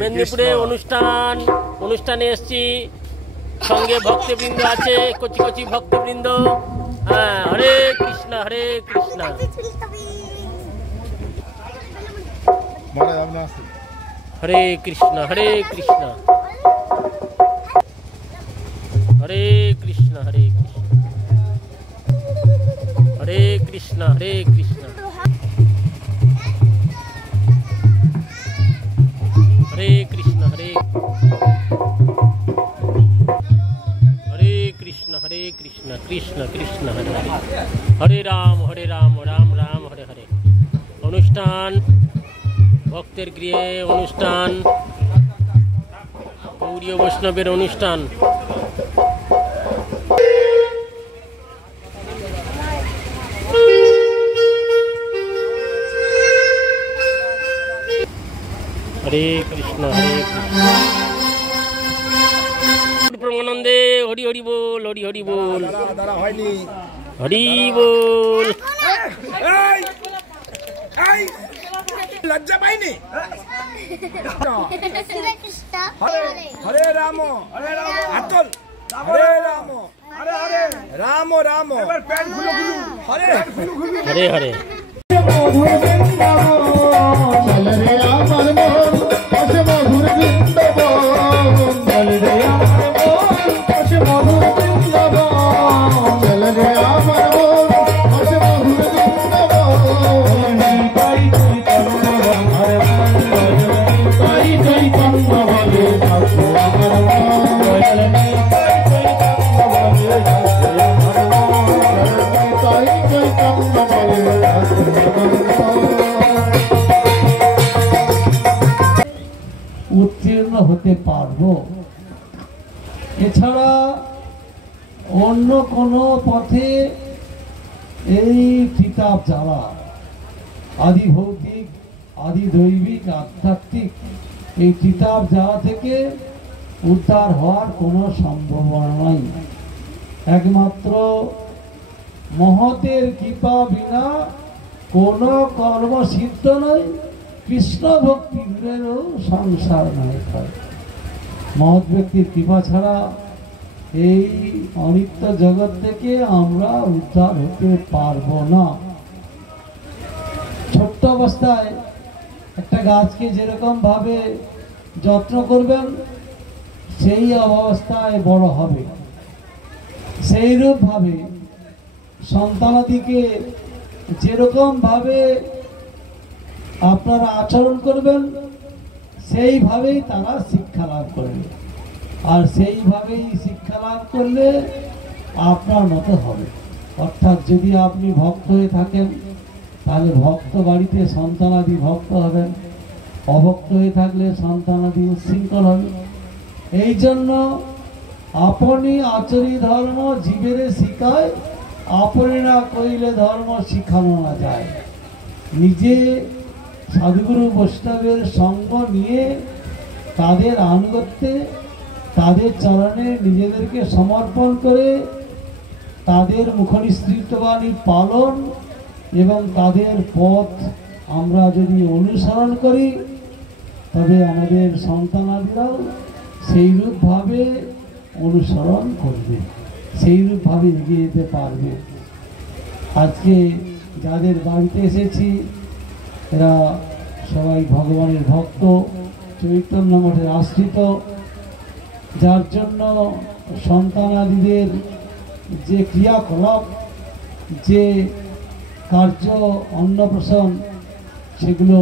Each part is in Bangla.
মেদিনীপুরে অনুষ্ঠানে এসেছি, সঙ্গে ভক্তবৃন্দ আছে, কচি কচি ভক্তবৃন্দ। হ্যাঁ, হরে কৃষ্ণ হরে কৃষ্ণ। হরে কৃষ্ণ হরে কৃষ্ণ হরে কৃষ্ণ হরে কৃষ্ণ হরে কৃষ্ণ হরে কৃষ্ণ हरे कृष्ण हरे कृष्ण कृष्ण कृष्ण हरे हरे हरे राम राम राम हरे हरे। अनुष्ठान भक्तेर गृहे अनुष्ठान, गौड़ीय वैष्णवेर अनुष्ठान। हरे कृष्ण प्रमानंदे हरि हरि बोल हरि हरि बोल हरि बोल। लज्जा पाइनी हरे राम अतुल हरे राम राम राम हरे हरे हरे। उत्तीर्ण होते पारबो, एछाड़ा अन्य कोनो पथे এই কিতাব যারা আদি ভৌতিক আদি দৈবিক আধ্যাত্মিক এই কিতাব যারা থেকে উদ্ধার হওয়ার কোনো সম্ভাবনা নাই। একমাত্র মহতের কৃপা বিনা কোনো কর্ম সিদ্ধ নয়, কৃষ্ণ ভক্তিরও সংসার নয়। মহৎ ব্যক্তির কৃপা ছাড়া এই অনিত্য জগৎ থেকে আমরা উদ্ধার হতে পারবো না। ছোট্ট অবস্থায় একটা গাছকে যেরকম ভাবে যত্ন করবেন সেই অবস্থায় বড় হবে, সেই রূপ ভাবে সন্তানাদিকে যেরকম ভাবে আপনারা আচরণ করবেন সেইভাবেই তারা শিক্ষা লাভ করবে, আর সেইভাবেই শিক্ষা লাভ করলে আপনার মতো হবে। অর্থাৎ যদি আপনি ভক্ত হয়ে থাকেন তাহলে ভক্ত বাড়িতে সন্তানাদি ভক্ত হবেন, অভক্ত হয়ে থাকলে সন্তানাদি উচ্ছৃঙ্খল হবে। এই জন্য আপনি আচরি ধর্ম জীবেরে শিখায়, আপনি না কইলে ধর্ম শিখানো না যায়। নিজে সাধুগুরু বৈষ্ণবের সঙ্গ নিয়ে তাদের আনুগত্যে তাদের চরণে নিজেদেরকে সমর্পণ করে তাদের মুখনিসৃত বাণী পালন এবং তাদের পথ আমরা যদি অনুসরণ করি তবে আমাদের সন্তানাদিরাও সেই রূপভাবে অনুসরণ করবে, সেই রূপভাবে এগিয়ে যেতে পারবে। আজকে যাদের বাড়িতে এসেছি এরা সবাই ভগবানের ভক্ত, চৈতন্য মঠের আশ্রিত। যার জন্য সন্তানাদিদের যে ক্রিয়াকলাপ, যে কার্য, অন্নপ্রাশন, সেগুলো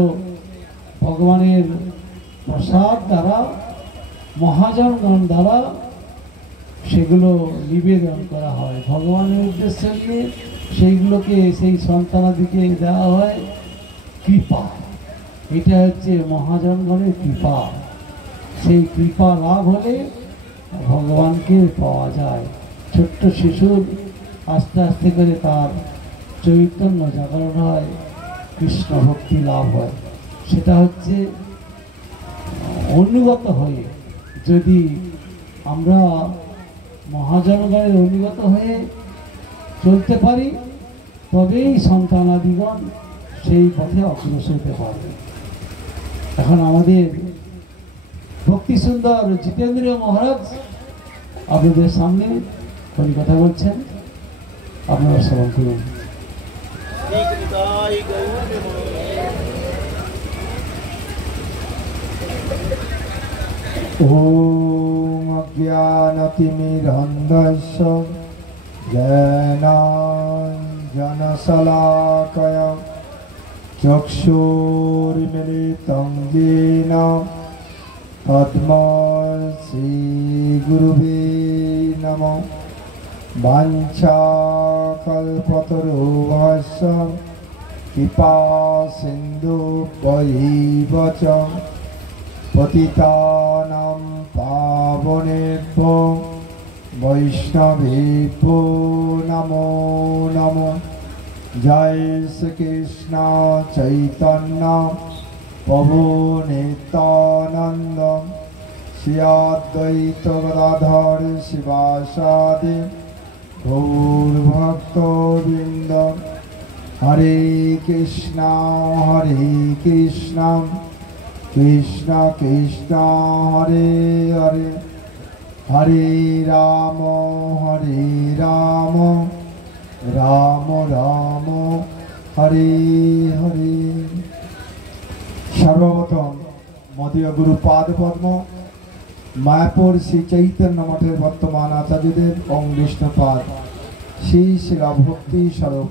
ভগবানের প্রসাদ দ্বারা, মহাজনগণ দ্বারা সেগুলো নিবেদন করা হয়। ভগবানের উদ্দেশ্যে নিয়ে সেইগুলোকে, সেই সন্তানাদিকে দেওয়া হয় কৃপা। এটা হচ্ছে মহাজনগণের কৃপা। সেই কৃপা লাভ হলে ভগবানকে পাওয়া যায়। ছোট্ট শিশুর আস্তে আস্তে করে তার চৈতন্য জাগরণ হয়, কৃষ্ণ ভক্তি লাভ হয়। সেটা হচ্ছে অনুগত হয়ে, যদি আমরা মহাজনগণের অনুগত হয়ে চলতে পারি, তবেই সন্তানাদিগণ সেই পথে অগ্রসর হতে পারবে। এখন আমাদের ভক্তি সুন্দর জিতেন্দ্রীয় মহারাজ আপনাদের সামনে কোন কথা বলছেন, আপনারা শ্রবণ করুন। ওম অজ্ঞানতিমিরন্ধস্য জ্ঞানাঞ্জনশলাকয়া চক্ষুর্মিলিतं येन তস্मै শ্রীগুরুবে নমঃ। বাঞ্ছাকল্পতরুভ্যশ্চ কৃপাসিন্ধুভ্যৈব চ পতিতানাং পাবনেভ্যো বৈষ্ণবেভ্যো নমো নমঃ। জয় শ্রীকৃষ্ণ চৈতন্য প্রভু নিত্যানন্দ শ্রী অদ্বৈত গদাধর শিবাসাদি গৌরভক্তবৃন্দ। হরে কৃষ্ণ কৃষ্ণ কৃষ্ণ হরে হরে, হরে রাম রাম রাম হরে হরে। সর্বপ্রথম মদীয় গুরু পাদ পদ্ম, মায়াপুর শ্রী চৈতন্য মঠের বর্তমান আচার্যদেব ওং বিষ্ণুপাদ শ্রী শিলা ভক্তি স্বরূপ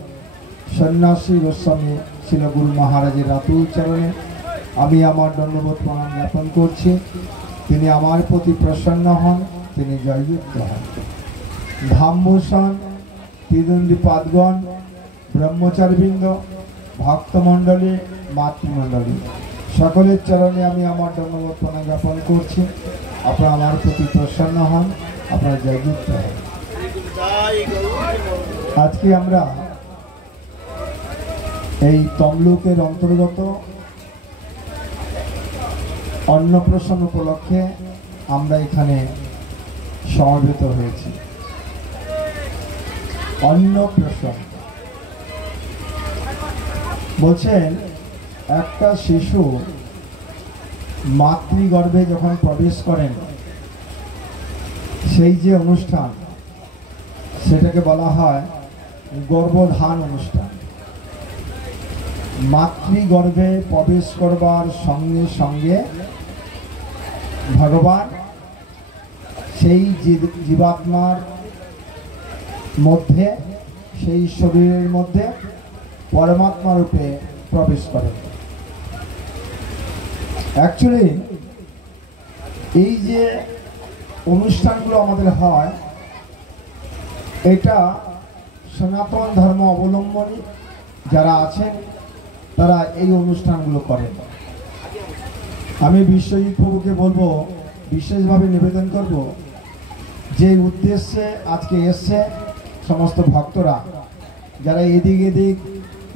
সন্ন্যাসী গোস্বামী শিল গুরু মহারাজের রাতুল চরণে আমি আমার দণ্ডবোধ প্রণাম জ্ঞাপন করছি। তিনি আমার প্রতি প্রসন্ন হন, তিনি জয়যুক্ত হন। ধামভূষণ, ত্রিদণ্ডী পাদগণ, ব্রহ্মচারীবৃন্দ, ভক্তমণ্ডলী, মাতৃমণ্ডলী সকলের চরণে আমি আমার দণ্ডবোধ প্রণাম জ্ঞাপন করছি। আপনারা আমার প্রতি প্রসন্ন হন, আপনারা জয়যুক্ত হন। আজকে আমরা এই তমলুকের অন্তর্গত অন্নপ্রাশন উপলক্ষে আমরা এখানে সমবেত হয়েছি। অন্নপ্রাশন বলছেন, একটা শিশু মাতৃগর্ভে যখন প্রবেশ করেন, সেই যে অনুষ্ঠান, সেটাকে বলা হয় গর্ভধান অনুষ্ঠান। মাতৃগর্ভে প্রবেশ করবার সঙ্গে সঙ্গে ভগবান সেই জীবাত্মার মধ্যে, সেই শরীরের মধ্যে পরমাত্মা রূপে প্রবেশ করেন। অ্যাকচুয়ালি এই যে অনুষ্ঠানগুলো আমাদের হয়, এটা সনাতন ধর্ম অবলম্বনী যারা আছেন তারা এই অনুষ্ঠানগুলো করেন। আমি বিশ্বজিৎ প্রভুকে বলবো, বিশেষভাবে নিবেদন করব, যে উদ্দেশ্যে আজকে এসছে সমস্ত ভক্তরা যারা এদিক এদিক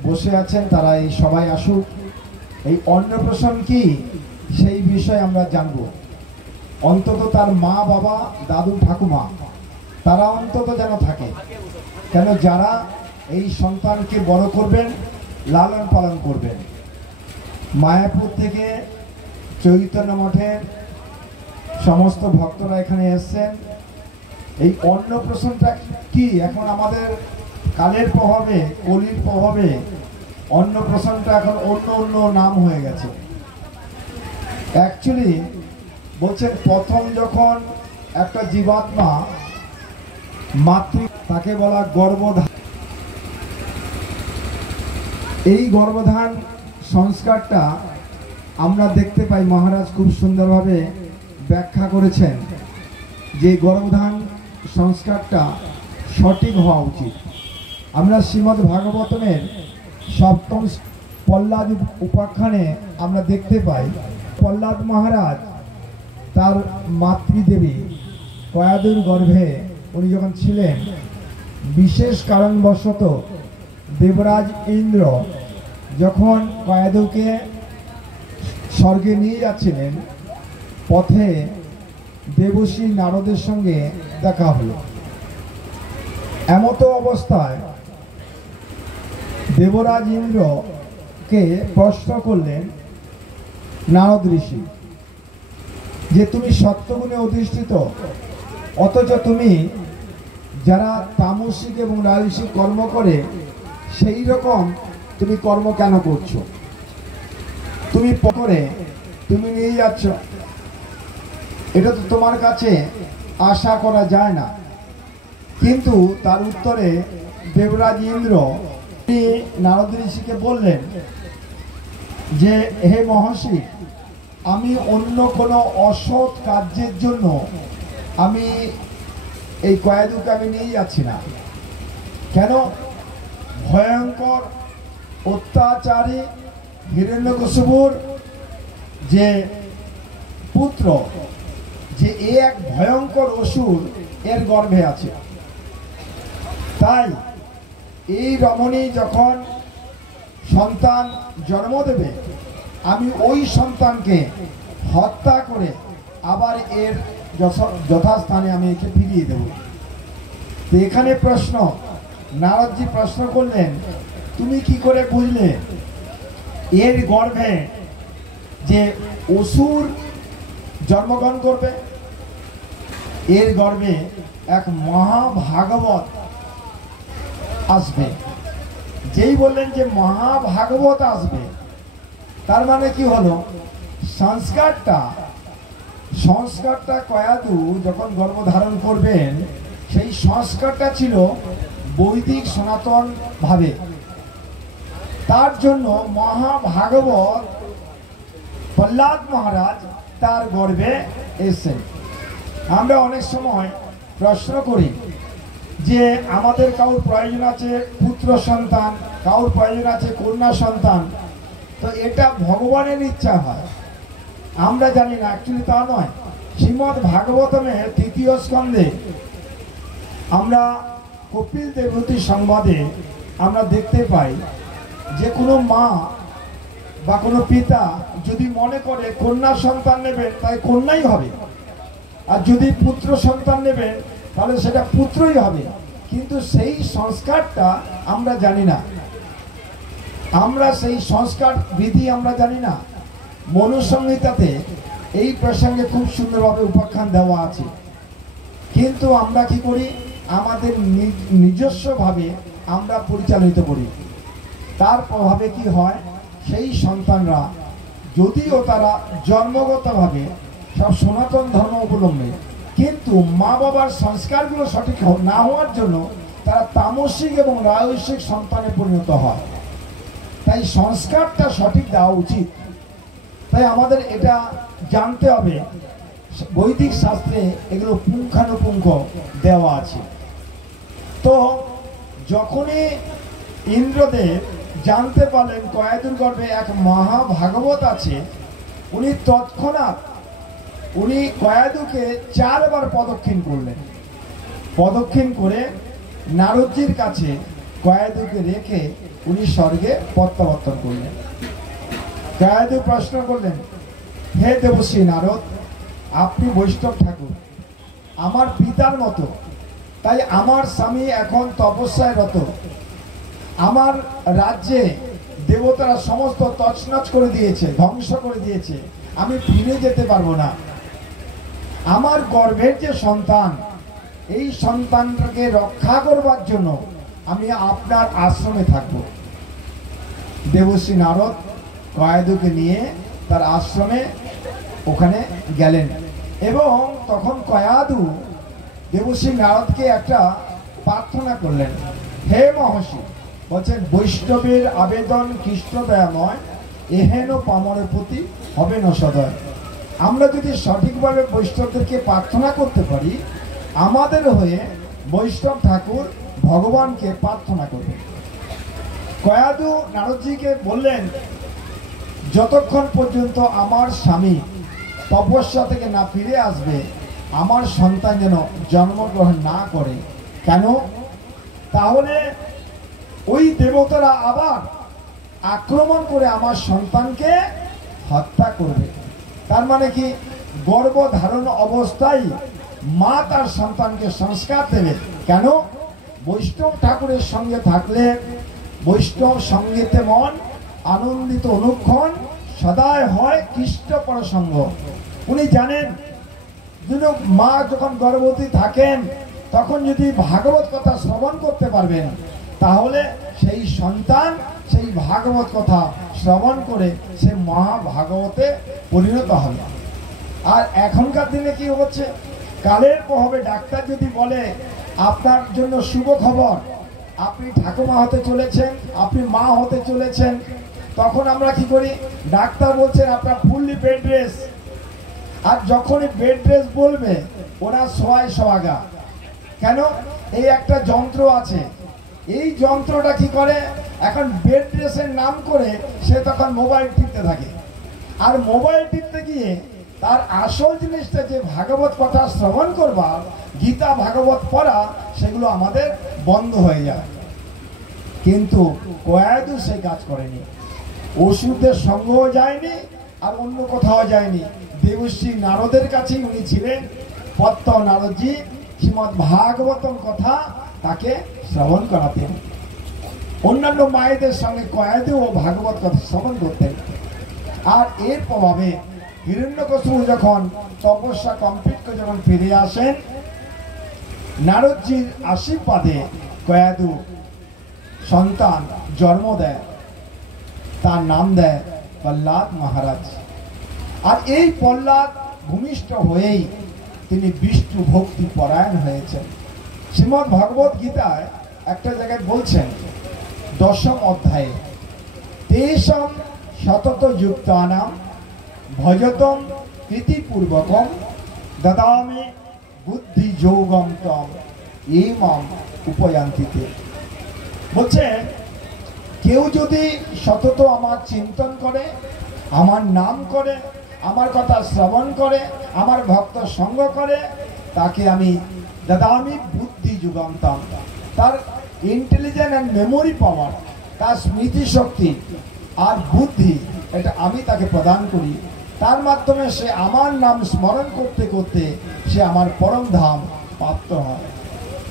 বসে আছেন, তারা এই সবাই আসুক। এই অন্নপ্রাশন কি সেই বিষয়ে আমরা জানব। অন্তত তার মা বাবা, দাদু ঠাকুমা, তারা অন্তত যেন থাকে। কেন, যারা এই সন্তানকে বড় করবেন, লালন পালন করবেন। মায়াপুর থেকে চৈতন্য মঠের সমস্ত ভক্তরা এখানে এসছেন। এই অন্নপ্রাশনটা কি, এখন আমাদের কালের প্রভাবে, কলির প্রভাবে অন্নপ্রাশনটা এখন অন্য অন্য নাম হয়ে গেছে। অ্যাকচুয়ালি বলছেন, প্রথম যখন একটা জীবাত্মা মাতৃ, তাকে বলা গর্ভধান। এই গর্ভধান সংস্কারটা আমরা দেখতে পাই, মহারাজ খুব সুন্দরভাবে ব্যাখ্যা করেছেন যে গর্ভধান সংস্কারটা সঠিক হওয়া উচিত। আমরা শ্রীমদ্ ভাগবতমের সপ্তম প্রহ্লাদ উপাখ্যানে আমরা দেখতে পাই, প্রহ্লাদ মহারাজ তার মাতৃদেবী কয়াদুর গর্ভে উনি যখন ছিলেন, বিশেষ কারণবশত দেবরাজ ইন্দ্র যখন কয়াদুকে স্বর্গে নিয়ে যাচ্ছিলেন, পথে দেবশ্রী নারদের সঙ্গে দেখা হলো। এমতো অবস্থায় দেবরাজ ইন্দ্রকে প্রশ্ন করলেন নারদ ঋষি যে তুমি সত্যগুণে অধিষ্ঠিত, অথচ তুমি যারা তামসিক এবং রাজসিক কর্ম করে সেই রকম তুমি কর্ম কেন করছো? তুমি পরে তুমি নিয়ে যাচ্ছ, এটা তো তোমার কাছে আশা করা যায় না। কিন্তু তার উত্তরে দেবরাজ ইন্দ্র নারদ ঋষিকে বললেন যে হে মহর্ষি, আমি অন্য কোনো অসৎ কার্যের জন্য আমি এই কয়াদুকে আমি নিয়ে যাচ্ছি না। কেন? ভয়ঙ্কর অত্যাচারী হিরণ্যকশিপুর যে পুত্র, যে এ এক ভয়ঙ্কর অসুর এর গর্ভে আছে। তাই এই রমণী যখন সন্তান জন্ম দেবে, আমি ওই সন্তানকে হত্যা করে আবার এর যথাস্থানে আমি একে ফিরিয়ে দেব। তো এখানে প্রশ্ন, নারদজি প্রশ্ন করলেন, তুমি কি করে বুঝলে এর গর্ভে যে অসুর জন্মগ্রহণ করবে? এর গর্ভে এক মহাভাগবত আসবে। যেই বললেন যে মহাভাগবত আসবে, তার মানে কি হলো? সংস্কারটা কয়াদু যখন গর্ভধারণ করবেন, সেই সংস্কারটা ছিল বৈদিক সনাতন ভাবে। তার জন্য মহাভাগবত প্রহ্লাদ মহারাজ তার গর্ভে এসেছেন। আমরা অনেক সময় প্রশ্ন করি যে আমাদের কারোর প্রয়োজন আছে পুত্র সন্তান, কারোর প্রয়োজন আছে কন্যা সন্তান, তো এটা ভগবানের ইচ্ছা হয়, আমরা জানি না। অ্যাকচুয়ালি তা নয়। শ্রীমদ্ ভাগবতমের ৩য় স্কন্ধে আমরা কপিল দেবহূতি সংবাদে আমরা দেখতে পাই যে কোনো মা বা কোনো পিতা যদি মনে করে কন্যা সন্তান নেবেন, তাই কন্যাই হবে, আর যদি পুত্র সন্তান নেবেন তাহলে সেটা পুত্রই হবে। কিন্তু সেই সংস্কারটা আমরা জানি না, আমরা সেই সংস্কার বিধি আমরা জানি না। মনুসংহিতাতে এই প্রসঙ্গে খুব সুন্দরভাবে উপাখ্যান দেওয়া আছে, কিন্তু আমরা কি করি? আমাদের নিজস্বভাবে আমরা পরিচালিত করি। তার প্রভাবে কি হয়? সেই সন্তানরা যদিও তারা জন্মগতভাবে সব সনাতন ধর্ম অবলম্বী, কিন্তু মা বাবার সংস্কারগুলো সঠিক না হওয়ার জন্য তারা তামসিক এবং রাজসিক সন্তানে পরিণত হয়। তাই সংস্কারটা সঠিক দেওয়া উচিত। তাই আমাদের এটা জানতে হবে, বৈদিক শাস্ত্রে এগুলো পুঙ্খানুপুঙ্খ দেওয়া আছে। তো যখনই ইন্দ্রদেব জানতে পারলেন কয়াদুর গর্ভে এক মহাভাগবত আছে, উনি তৎক্ষণাৎ উনি কয়াদুকে 4 বার প্রদক্ষিণ করলেন। প্রদক্ষিণ করে নারদজির কাছে কয়াদুকে রেখে উনি স্বর্গে প্রত্যাবর্তন করলেন। কয়াদু প্রশ্ন করলেন, হে দেবশ্রী নারদ, আপনি বৈষ্ণব ঠাকুর, আমার পিতার মতো, তাই আমার স্বামী এখন তপস্যায় রত। আমার রাজ্যে দেবতারা সমস্ত তছনছ করে দিয়েছে, ধ্বংস করে দিয়েছে, আমি ফিরে যেতে পারবো না। আমার গর্ভের যে সন্তান, এই সন্তানটাকে রক্ষা করবার জন্য আমি আপনার আশ্রমে থাকব। দেবশ্রী নারদ কয়াদুকে নিয়ে তার আশ্রমে ওখানে গেলেন, এবং তখন কয়াদ কয়াদু দেবশ্রী নারদকে একটা প্রার্থনা করলেন, হে মহর্ষি, বলছেন বৈষ্ণবের আবেদন কৃষ্ণ দয়াময়, এহেন পামরের প্রতি হবে না সদয়। আমরা যদি সঠিকভাবে বৈষ্ণবদেরকে প্রার্থনা করতে পারি, আমাদের হয়ে বৈষ্ণব ঠাকুর ভগবানকে প্রার্থনা করবে। কয়াদু নারদজিকে বললেন, যতক্ষণ পর্যন্ত আমার স্বামী তপস্যা থেকে না ফিরে আসবে, আমার সন্তান যেন জন্মগ্রহণ না করে। কেন? তাহলে ওই দেবতারা আবার আক্রমণ করে আমার সন্তানকে হত্যা করবে। তার মানে কি, গর্ভধারণ অবস্থায় মা তার সন্তানকে সংস্কার দেবে। কেন? বৈষ্ণব ঠাকুরের সঙ্গে থাকলে বৈষ্ণব সঙ্গীতে মন আনন্দিত অনুক্ষণ সদায় হয় কৃষ্ণ প্রসঙ্গ। উনি জানেন, মা যখন গর্ভবতী থাকেন তখন যদি ভাগবত কথা শ্রবণ করতে পারবেন, তাহলে সেই সন্তান সেই ভাগবত কথা শ্রবণ করে সে মহাভাগবতে পরিণত হবে। আর এখনকার দিনে কি হচ্ছে, কালের প্রভাবে ডাক্তার যদি বলে আপনার জন্য শুভ খবর, আপনি ঠাকুমা হতে চলেছেন, আপনি মা হতে চলেছেন, তখন আমরা কি করি, ডাক্তার বলছেন আপনার ফুললি বেড রেস্ট। আর যখনই বেড রেস্ট বলবে ওরা সোয়াগা। কেন? এই একটা যন্ত্র আছে, এই যন্ত্রটা কি করে, এখন বেড রেস্টের নাম করে সে তখন মোবাইল টিপতে থাকে। আর মোবাইল টিপতে গিয়ে তার আসল জিনিসটা যে ভাগবত কথা শ্রবণ করবার, গীতা ভাগবত পড়া, সেগুলো আমাদের বন্ধ হয়ে যায়। কিন্তু কয়াদু সেই কাজ করেনি, ওষুধের সঙ্গও যায়নি আর অন্য কোথাও যায়নি। দেবশ্রী নারদের কাছেই উনি ছিলেন। পত্ত নারদজি শ্রীমৎ ভাগবতম কথা তাকে শ্রবণ করাতেন। অন্যান্য মায়েদের সঙ্গে কয়াদু ও ভাগবত কথা শ্রবণ করতেন। আর এর প্রভাবে হিরণ্যকশিপু যখন তপস্যা কমপ্লিট করে যখন ফিরে আসেন, নারদজির আশীর্বাদে কয়াদু সন্তান জন্ম দেয়, তার নাম দেয় প্রহ্লাদ মহারাজ। আর এই প্রহ্লাদ ভূমিষ্ঠ হয়েই তিনি বিষ্ণু ভক্তি পরায়ণ হয়েছেন। শ্রীমদ্ ভগবত গীতায় একটা জায়গায় বলছেন, দশম অধ্যায়ে, তেষাম সতত যুক্তানাম ভজতম প্রীতিপূর্বকম দদামি বুদ্ধি যোগম তম ইমাম উপয়ান্তিতে। বলছে, কেউ যদি সতত আমার চিন্তন করে, আমার নাম করে, আমার কথা শ্রবণ করে, আমার ভক্ত সঙ্গ করে, তাকে আমি দদামি বুদ্ধি যুগান্তম, তার ইন্টেলিজেন্স অ্যান্ড মেমোরি পাওয়ার, তার স্মৃতি শক্তি আর বুদ্ধি, এটা আমি তাকে প্রদান করি। তার মাধ্যমে সে আমার নাম স্মরণ করতে করতে সে আমার পরম ধাম প্রাপ্ত হয়।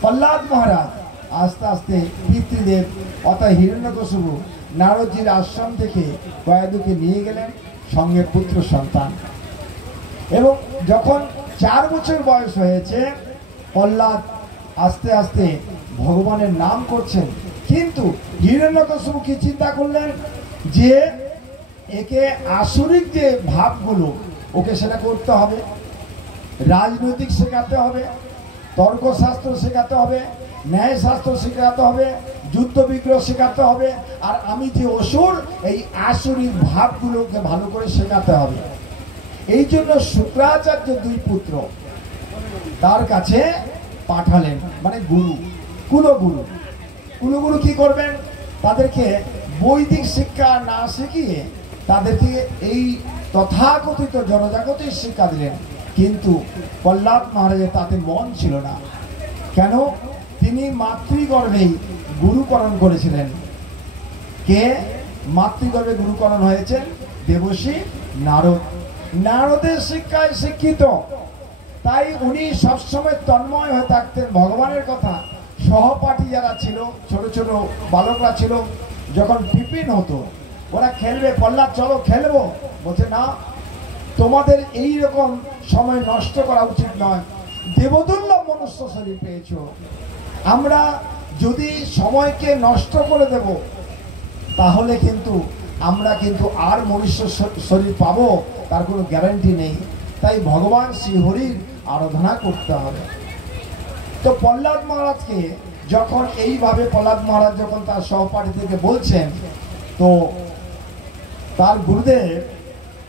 প্রহ্লাদ মহারাজ আস্তে আস্তে পিতৃদেব অর্থাৎ হিরণ্যকশিপু নারদজির আশ্রম থেকে কয়াদুকে নিয়ে গেলেন, সঙ্গে পুত্র সন্তান। এবং যখন 4 বছর বয়স হয়েছে, প্রহ্লাদ আস্তে আস্তে ভগবানের নাম করছেন। কিন্তু হিরণ্যকশিপু কি চিন্তা করলেন, যে একে আসরিক যে ভাবগুলো ওকে সেটা করতে হবে, রাজনৈতিক শেখাতে হবে, তর্কশাস্ত্র শেখাতে হবে, ন্যায়শাস্ত্র শেখাতে হবে, যুদ্ধ বিগ্রহ শেখাতে হবে। আর আমি যে অসুর, এই আসরিক ভাবগুলোকে ভালো করে শেখাতে হবে। এই জন্য শুক্রাচার্য 2 পুত্র তার কাছে পাঠালেন, মানে গুরু, কুলগুরু। কুলগুরু কি করবেন, তাদেরকে বৈদিক শিক্ষা না শিখিয়ে তাদেরকে এই তথাকথিত জনজাগতিক শিক্ষা দিলেন। কিন্তু প্রহ্লাদ মহারাজের তাতে মন ছিল না। কেন? তিনি মাতৃগর্ভেই গুরুকরণ করেছিলেন। কে মাতৃগর্ভে গুরুকরণ হয়েছেন? দেবশ্রী নারদ। নারদের শিক্ষায় শিক্ষিত, তাই উনি সবসময় তন্ময় হয়ে থাকতেন ভগবানের কথা। সহপাঠী যারা ছিল, ছোট ছোট বালকরা ছিল, যখন টিফিন হতো ওরা খেলবে, প্রহ্লাদ চলো খেলবো, বলছে না, তোমাদের এই রকম সময় নষ্ট করা উচিত নয়। দেবদুল্লভ মনুষ্য শরীর পেয়েছ, আমরা যদি সময়কে নষ্ট করে দেব তাহলে কিন্তু আমরা কিন্তু আর মনুষ্য শরীর পাবো তার কোনো গ্যারান্টি নেই। তাই ভগবান শ্রীহরির আরাধনা করতে হবে। তো প্রহ্লাদ মহারাজকে যখন এইভাবে প্রহ্লাদ মহারাজ যখন তার সহপাঠী থেকে বলছেন, তো তার গুরুদেব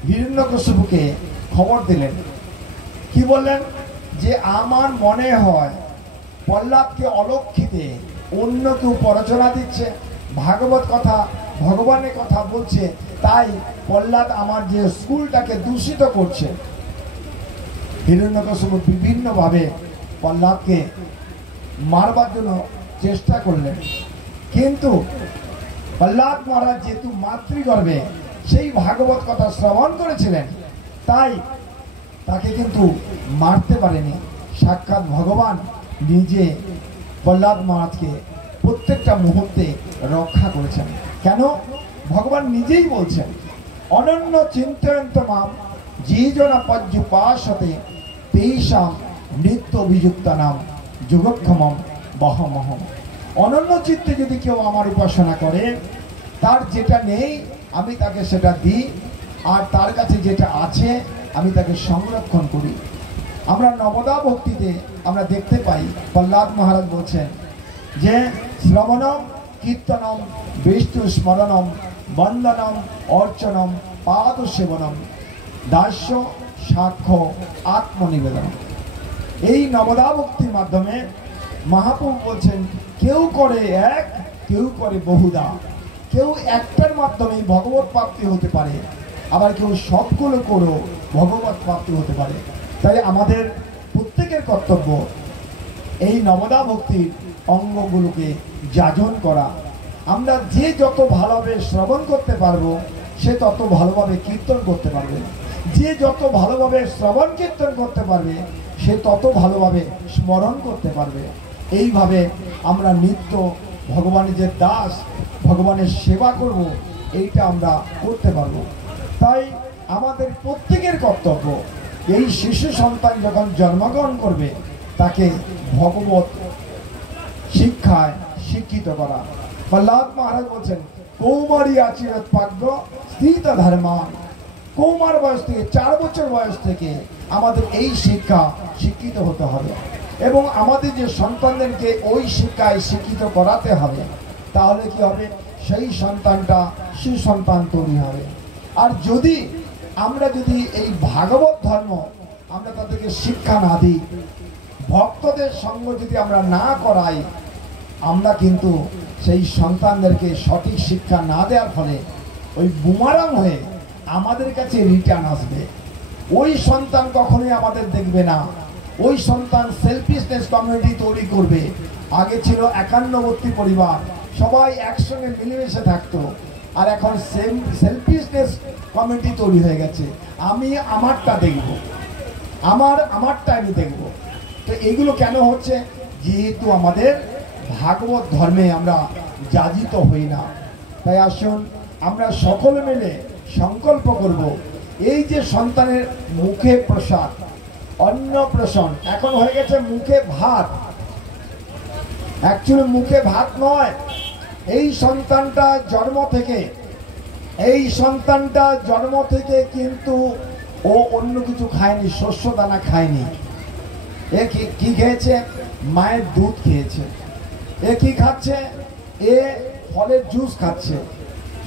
হিরণ্যকশিপুকে খবর দিলেন। কি বললেন? যে আমার মনে হয় প্রহ্লাদকে অলক্ষিতে অন্য কেউ প্ররোচনা দিচ্ছে, ভাগবত কথা ভগবানের কথা বলছে, তাই প্রহ্লাদ আমার যে স্কুলটাকে দূষিত করছে। হিরণ্যকশিপু বিভিন্নভাবে প্রহ্লাদকে মারবার জন্য চেষ্টা করলেন, কিন্তু প্রহ্লাদ মহারাজ যেহেতু মাতৃগর্ভে সেই ভাগবত কথা শ্রবণ করেছিলেন, তাই তাকে কিন্তু মারতে পারেনি। সাক্ষাৎ ভগবান নিজে প্রহ্লাদ মহারাজকে প্রত্যেকটা মুহূর্তে রক্ষা করেছেন। কেন? ভগবান নিজেই বলছেন, অনন্য চিন্তয়ন্ত মাম যে জনা পর্যুপাসতে তেইশাম নিত্য অভিযুক্তা নাম যোগক্ষমম বহমহম। অনন্য চিত্তে যদি কেউ আমার উপাসনা করে, তার যেটা নেই আমি তাকে সেটা দিই, আর তার কাছে যেটা আছে আমি তাকে সংরক্ষণ করি। আমরা নবদা ভক্তিতে আমরা দেখতে পাই প্রহ্লাদ মহারাজ বলছেন যে শ্রবণম কীর্তনম বিষ্ণু স্মরণম বন্দনম অর্চনম পাদ সেবনম দাস্য সাক্ষ্য আত্মনিবেদনম। এই নবদা ভক্তির মাধ্যমে মহাপ্রভু বলছেন, কেউ করে এক, কেউ করে বহুদা। কেউ একটার মাধ্যমে ভগবত প্রাপ্তি হতে পারে, আবার কেউ সবগুলো করো ভগবত প্রাপ্তি হতে পারে। তাই আমাদের প্রত্যেকের কর্তব্য এই নবদা ভক্তির অঙ্গগুলোকে যাজন করা। আমরা যে যত ভালোভাবে শ্রবণ করতে পারবো, সে তত ভালোভাবে কীর্তন করতে পারবে। যে যত ভালোভাবে শ্রবণ কীর্তন করতে পারবে, সে তত ভালোভাবে স্মরণ করতে পারবে। এইভাবে আমরা নিত্য ভগবানের যে দাস, ভগবানের সেবা করব, এইটা আমরা করতে পারবো। তাই আমাদের প্রত্যেকের কর্তব্য এই শিশু সন্তান যখন জন্মগ্রহণ করবে, তাকে ভগবত শিক্ষায় শিক্ষিত করা। প্রহ্লাদ মহারাজ বলছেন, কৌমারী আচিরত পাগ্য স্থিত ধর্মান। কৌমার বয়স থেকে 4 বছর বয়স থেকে আমাদের এই শিক্ষা শিক্ষিত হতে হবে, এবং আমাদের যে সন্তানদেরকে ওই শিক্ষায় শিক্ষিত করাতে হবে। তাহলে কি হবে? সেই সন্তানটা সুসন্তান তৈরি হবে। আর যদি আমরা এই ভাগবত ধর্ম আমরা তাদেরকে শিক্ষা না দিই, ভক্তদের সঙ্গ যদি আমরা না করাই, আমরা কিন্তু সেই সন্তানদেরকে সঠিক শিক্ষা না দেওয়ার ফলে ওই বুমারাং হয়ে আমাদের কাছে রিটার্ন আসবে। ওই সন্তান কখনোই আমাদের দেখবে না। ওই সন্তান সেলফিশনেস কমিউনিটি তৈরি করবে। আগে ছিল 51 পরিবার, সবাই একসঙ্গে মিলেমিশে থাকতো, আর এখন সেলফিশনেস কমিউনিটি তৈরি হয়ে গেছে। আমি আমারটা দেখব, আমারটা আমি দেখব। তো এগুলো কেন হচ্ছে? যেহেতু আমাদের ভাগবত ধর্মে আমরা যাজিত হই না। তাই আসুন আমরা সকলে মিলে সংকল্প করব, এই যে সন্তানের মুখে প্রসাদ, অন্নপ্রাশন এখন হয়ে গেছে মুখে ভাত। অ্যাকচুয়ালি মুখে ভাত নয়। এই সন্তানটা জন্ম থেকে কিন্তু ও অন্য কিছু খায়নি, শস্য দানা খায়নি। এ কি খেয়েছে? মায়ের দুধ খেয়েছে। এ কি খাচ্ছে? এ ফলের জুস খাচ্ছে,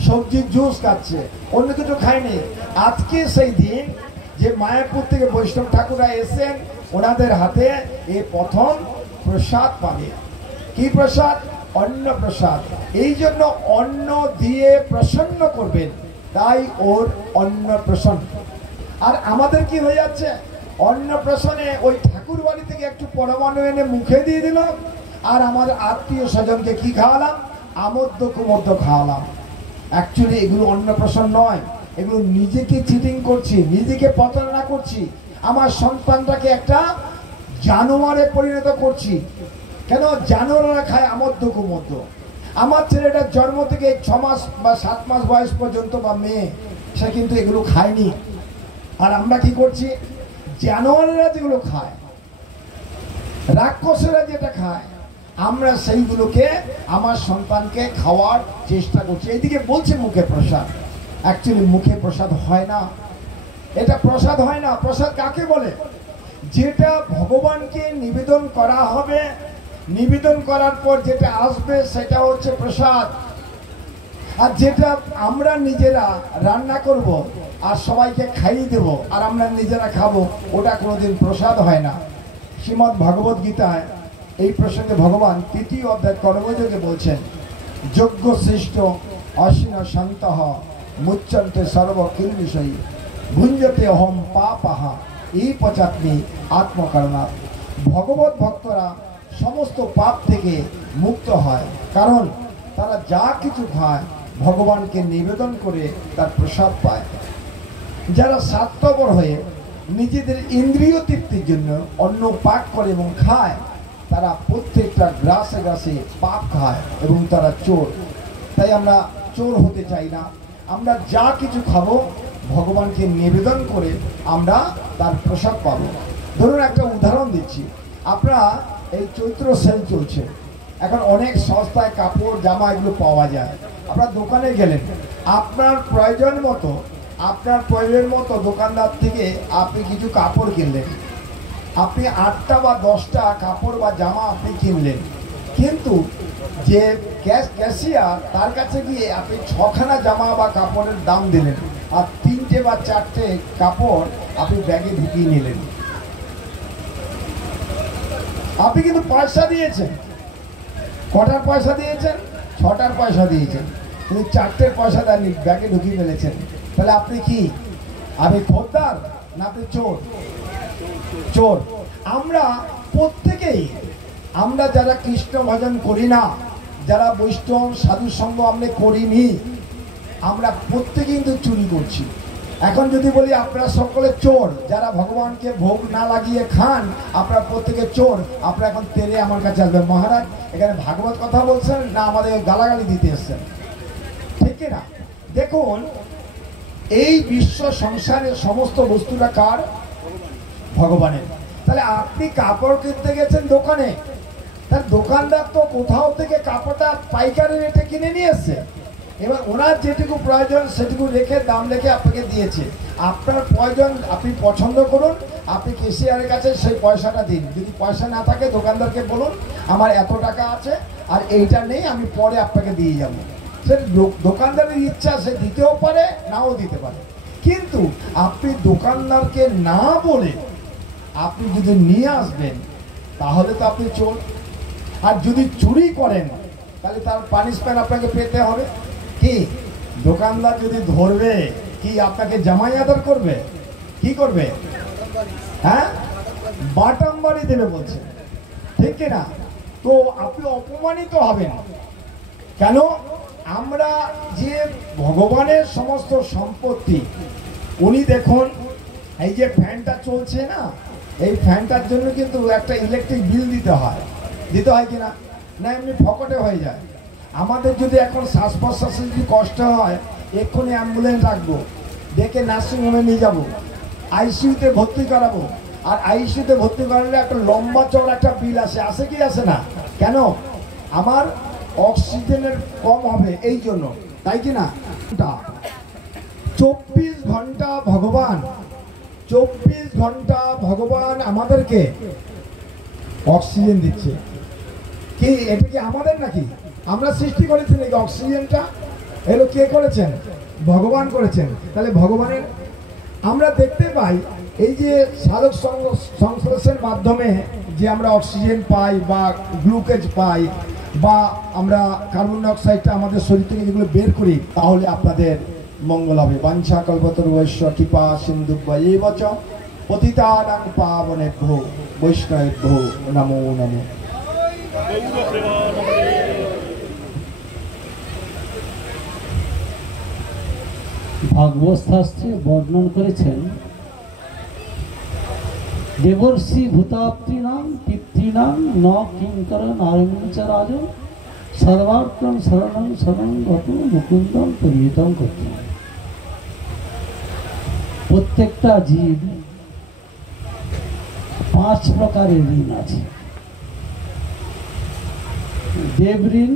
সবজির জুস খাচ্ছে, অন্য কিছু খায়নি। আজকে সেই দিন যে মায়াপুর থেকে বৈষ্ণব ঠাকুররা এসেন, ওনাদের হাতে এ প্রথম প্রসাদ পাবে। কি প্রসাদ? অন্ন প্রসাদ। এই জন্য অন্ন দিয়ে প্রসন্ন করবেন, তাই ওর অন্ন প্রসন্ন। আর আমাদের কি হয়ে যাচ্ছে? অন্নপ্রাশনে ওই ঠাকুর বাড়ি থেকে একটু পরমাণু এনে মুখে দিয়ে দিলাম, আর আমার আত্মীয় স্বজনকে কি খাওয়ালাম? আমোদ্য কুমোদ্য খাওয়ালাম। অ্যাকচুয়ালি এগুলো অন্নপ্রাশন নয়, এগুলো নিজেকে চিটিং করছি, নিজেকে প্রতারণা করছি। আমার সন্তানটাকে একটা জানোয়ারে পরিণত করছি। কেন? জানোয়াররা খায় আমোদ্য কুমোদ্য। আমার ছেলেটার জন্ম থেকে 6 মাস বা 7 মাস বয়স পর্যন্ত, বা মেয়ে, সে কিন্তু এগুলো খায়নি। আর আমরা কি করছি? জানোয়ারেরা যেগুলো খায়, রাক্ষসেরা যেটা খায়, আমরা সেইগুলোকে আমার সন্তানকে খাওয়ার চেষ্টা করছি। এইদিকে বলছে মুখে প্রসাদ। অ্যাকচুয়ালি মুখে প্রসাদ হয় না, এটা প্রসাদ হয় না। প্রসাদ কাকে বলে? যেটা ভগবানকে নিবেদন করা হবে, নিবেদন করার পর যেটা আসবে সেটা হচ্ছে প্রসাদ। আর যেটা আমরা নিজেরা রান্না করব আর সবাইকে খাইয়ে দেব আর আমরা নিজেরা খাবো, ওটা কোনোদিন প্রসাদ হয় না। শ্রীমদ্ ভগবদ গীতায় এই প্রসঙ্গে ভগবান 3য় অধ্যায় কর্মযোগে বলছেন, যজ্ঞ শ্রেষ্ঠ অসীন সন্ত মুচ্চন্তে সর্ব কিল বিষয়ী ভুঞ্জতে অহম পাপাহা এই পচাত্মী আত্মকরণা। ভগবত ভক্তরা সমস্ত পাপ থেকে মুক্ত হয়, কারণ তারা যা কিছু খায় ভগবানকে নিবেদন করে তার প্রসাদ পায়। যারা স্বার্থপর হয়ে নিজেদের ইন্দ্রিয় তৃপ্তির জন্য অন্ন পাক করে এবং খায়, তারা প্রত্যেকটা গ্রাসে গ্রাসে পাপ খায় এবং তারা চোর। তাই আমরা চোর হতে চাই না। আমরা যা কিছু খাবো ভগবানকে নিবেদন করে আমরা তার প্রসাদ পাবো। ধরুন একটা উদাহরণ দিচ্ছি, আপনারা এই চৈত্র সেল চলছে, এখন অনেক সস্তায় কাপড় জামা এগুলো পাওয়া যায়। আপনার দোকানে গেলেন, আপনার প্রয়োজন মতো দোকানদার থেকে আপনি কিছু কাপড় কিনলেন, আপনি 8টা বা 10টা কাপড় বা জামা আপনি কিনলেন, কিন্তু যে ক্যাশিয়ার তার কাছে গিয়ে আপনি 6খানা জামা বা কাপড়ের দাম দিলেন আর 3টে বা 4টে কাপড় আপনি ব্যাগে ঢুকিয়ে নিলেন। আপনি কিন্তু পয়সা দিয়েছেন, কটার পয়সা দিয়েছেন? 6টার পয়সা দিয়েছেন, কিন্তু 4টের পয়সা দেননি, ব্যাগে ঢুকিয়ে ফেলেছেন। তাহলে আপনি কি? আপনি খদ্দার না আপনি চোর? চোর। আমরা প্রত্যেকেই, আমরা যারা কৃষ্ণ ভজন করি না, যারা বৈষ্ণব সাধু সঙ্গ আমরা করিনি, আমরা প্রত্যেকে কিন্তু চুরি করছি। এখন যদি বলি আপনারা সকলে চোর, যারা ভগবানকে ভোগ না লাগিয়ে খান আপনারা প্রত্যেকে চোর, আপনারা এখন তেরে আমার কাছে আসবেন, মহারাজ এখানে ভাগবত কথা বলছেন না আমাদের গালাগালি দিতে এসছেন, ঠিক না? দেখুন, এই বিশ্ব সংসারের সমস্ত বস্তুটা কার? ভগবানের। তাহলে আপনি কাপড় কিনতে গেছেন দোকানে, তার দোকানদার তো কোথাও থেকে কাপড়টা পাইকারি রেটে কিনে নিয়ে এসছে, এবার ওনার যেটুকু প্রয়োজন সেটুকু রেখে দাম রেখে আপনাকে দিয়েছে। আপনার প্রয়োজন আপনি পছন্দ করুন, আপনি ক্যাশিয়ারের কাছে সেই পয়সাটা দিন। যদি পয়সা না থাকে দোকানদারকে বলুন আমার এত টাকা আছে আর এইটা নেই, আমি পরে আপনাকে দিয়ে যাব। সে দোকানদারের ইচ্ছা, সে দিতেও পারে নাও দিতে পারে, কিন্তু আপনি দোকানদারকে না বলে আপনি যদি নিয়ে আসবেন তাহলে তো আপনি চোর। আর যদি চুরি করেন তাহলে তার পানিশমেন্ট আপনাকে পেতে হবে। কি দোকানদার যদি ধরবে, কি আপনাকে জামাই আদর করবে? কি করবে? হ্যাঁ, বাটাম বাড়ি দেবে বলছে, ঠিক কিনা? তো আপনি অপমানিত হবেন। কেন? আমরা যে ভগবানের সমস্ত সম্পত্তি, উনি দেখুন এই যে ফ্যানটা চলছে না, এই ফ্যানটার জন্য কিন্তু একটা ইলেকট্রিক বিল দিতে হয় কিনা? না এমনি ফকটে হয়ে যায়। আমাদের যদি এখন শ্বাস প্রশ্বাসে যদি কষ্ট হয়, এক্ষুনি অ্যাম্বুলেন্স রাখবো, ডেকে নার্সিংহোমে নিয়ে যাবো, আইসিইউতে ভর্তি করাবো। আর আইসিইউতে ভর্তি করালে একটা লম্বা চওড়া একটা বিল আসে কি আসে না? কেন? আমার অক্সিজেনের কম হবে এই জন্য, তাই কি না? 24 ঘন্টা ভগবান, 24 ঘন্টা ভগবান আমাদেরকে অক্সিজেন দিচ্ছে। কি এটা কি আমাদের নাকি? আমরা সৃষ্টি করেছি নাকি অক্সিজেনটা? এগুলো কে করেছেন? ভগবান করেছেন। তাহলে ভগবানের আমরা দেখতে পাই এই যে সালোক সংশ্লেষের মাধ্যমে যে আমরা অক্সিজেন পাই বা গ্লুকোজ পাই বা আমরা কার্বন ডাইঅক্সাইডটা আমাদের শরীর থেকে যেগুলো বের করি, তাহলে আপনাদের মঙ্গল হবে। বাঞ্ছা কল্পতরুবৈশ্য কৃপা সিন্ধুভ্যৈব চ পতিতানাং পাবনেভ্যো বৈষ্ণবেভ্যো নমো নমো। ভাগবত শাস্ত্রে বর্ণন করেছেন, দেবর্ষি ভূতাপ্তৃণাম পিতৃণাম ন কিঙ্কর নারমিঞ্চ রাজন সর্বার্থম শরণং শরণং গত মুকুন্দম পরিহিতম করতে। প্রত্যেকটা জীব 5 প্রকারের ঋণ আছে। দেবঋণ,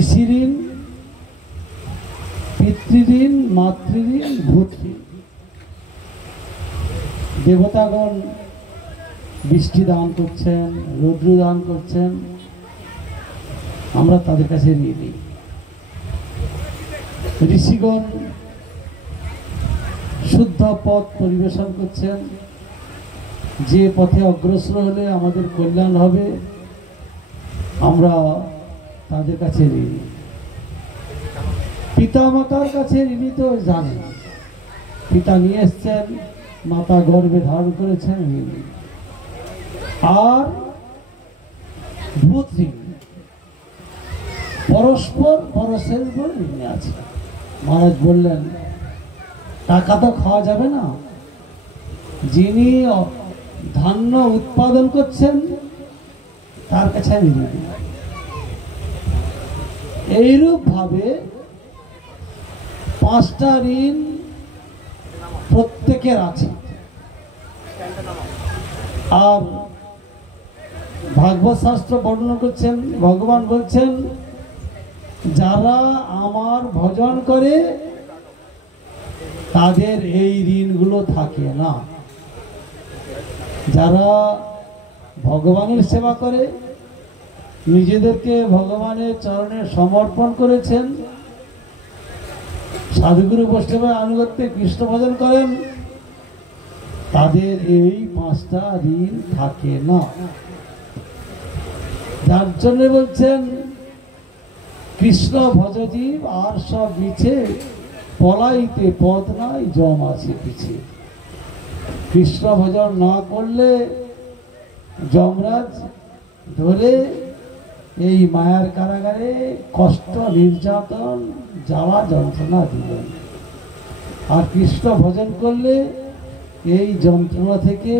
ঋষিঋণ, পিতৃঋণ, মাতৃঋণ, ভূতঋণ। দেবতাগণ বৃষ্টি দান করছেন, রৌদ্র দান করছেন, আমরা তাদের কাছে নিয়ে নিই। ঋষিগণ শুদ্ধ পথ পরিবেশন করছেন, যে পথে অগ্রসর হলে আমাদের কল্যাণ হবে আমরা তাদের কাছে ঋণী। পিতা মাতার কাছে ঋণী তো জানেন, পিতা নিয়ে এসছেন, মাতা গর্ভে ধারণ করেছেন ঋণী। আর ভূত ঋণী, পরস্পর পরশের উপর ঋণী আছে। মহারাজ বললেন টাকা তো খাওয়া যাবে না, যিনি ধান্য উৎপাদন করছেন তার কাছে আমি ঋণী। এইরূপ ভাবে 5টা ঋণ প্রত্যেকের আছে। আর ভাগবত শাস্ত্র বর্ণনা করছেন, ভগবান বলছেন যারা আমার ভজন করে তাদের এই ঋণগুলো থাকে না। যারা ভগবানের সেবা করে, নিজেদেরকে ভগবানের চরণে সমর্পণ করেছেন, সাধুগুরু বৈষ্ণবের আনুগত্যে কৃষ্ণ ভজন করেন, তাদের এই 5টা ঋণ থাকে না। যার জন্য বলছেন কৃষ্ণ ভজজীব আর সব মিছে, পলাইতে পথ নাই জম আছে পিছে। কৃষ্ণ ভজন না করলে যমরাজ ধরে এই মায়ার কারাগারে কষ্ট, নির্যাতন, জ্বালা যন্ত্রণা দিলেন। আর কৃষ্ণ ভজন করলে এই যন্ত্রণা থেকে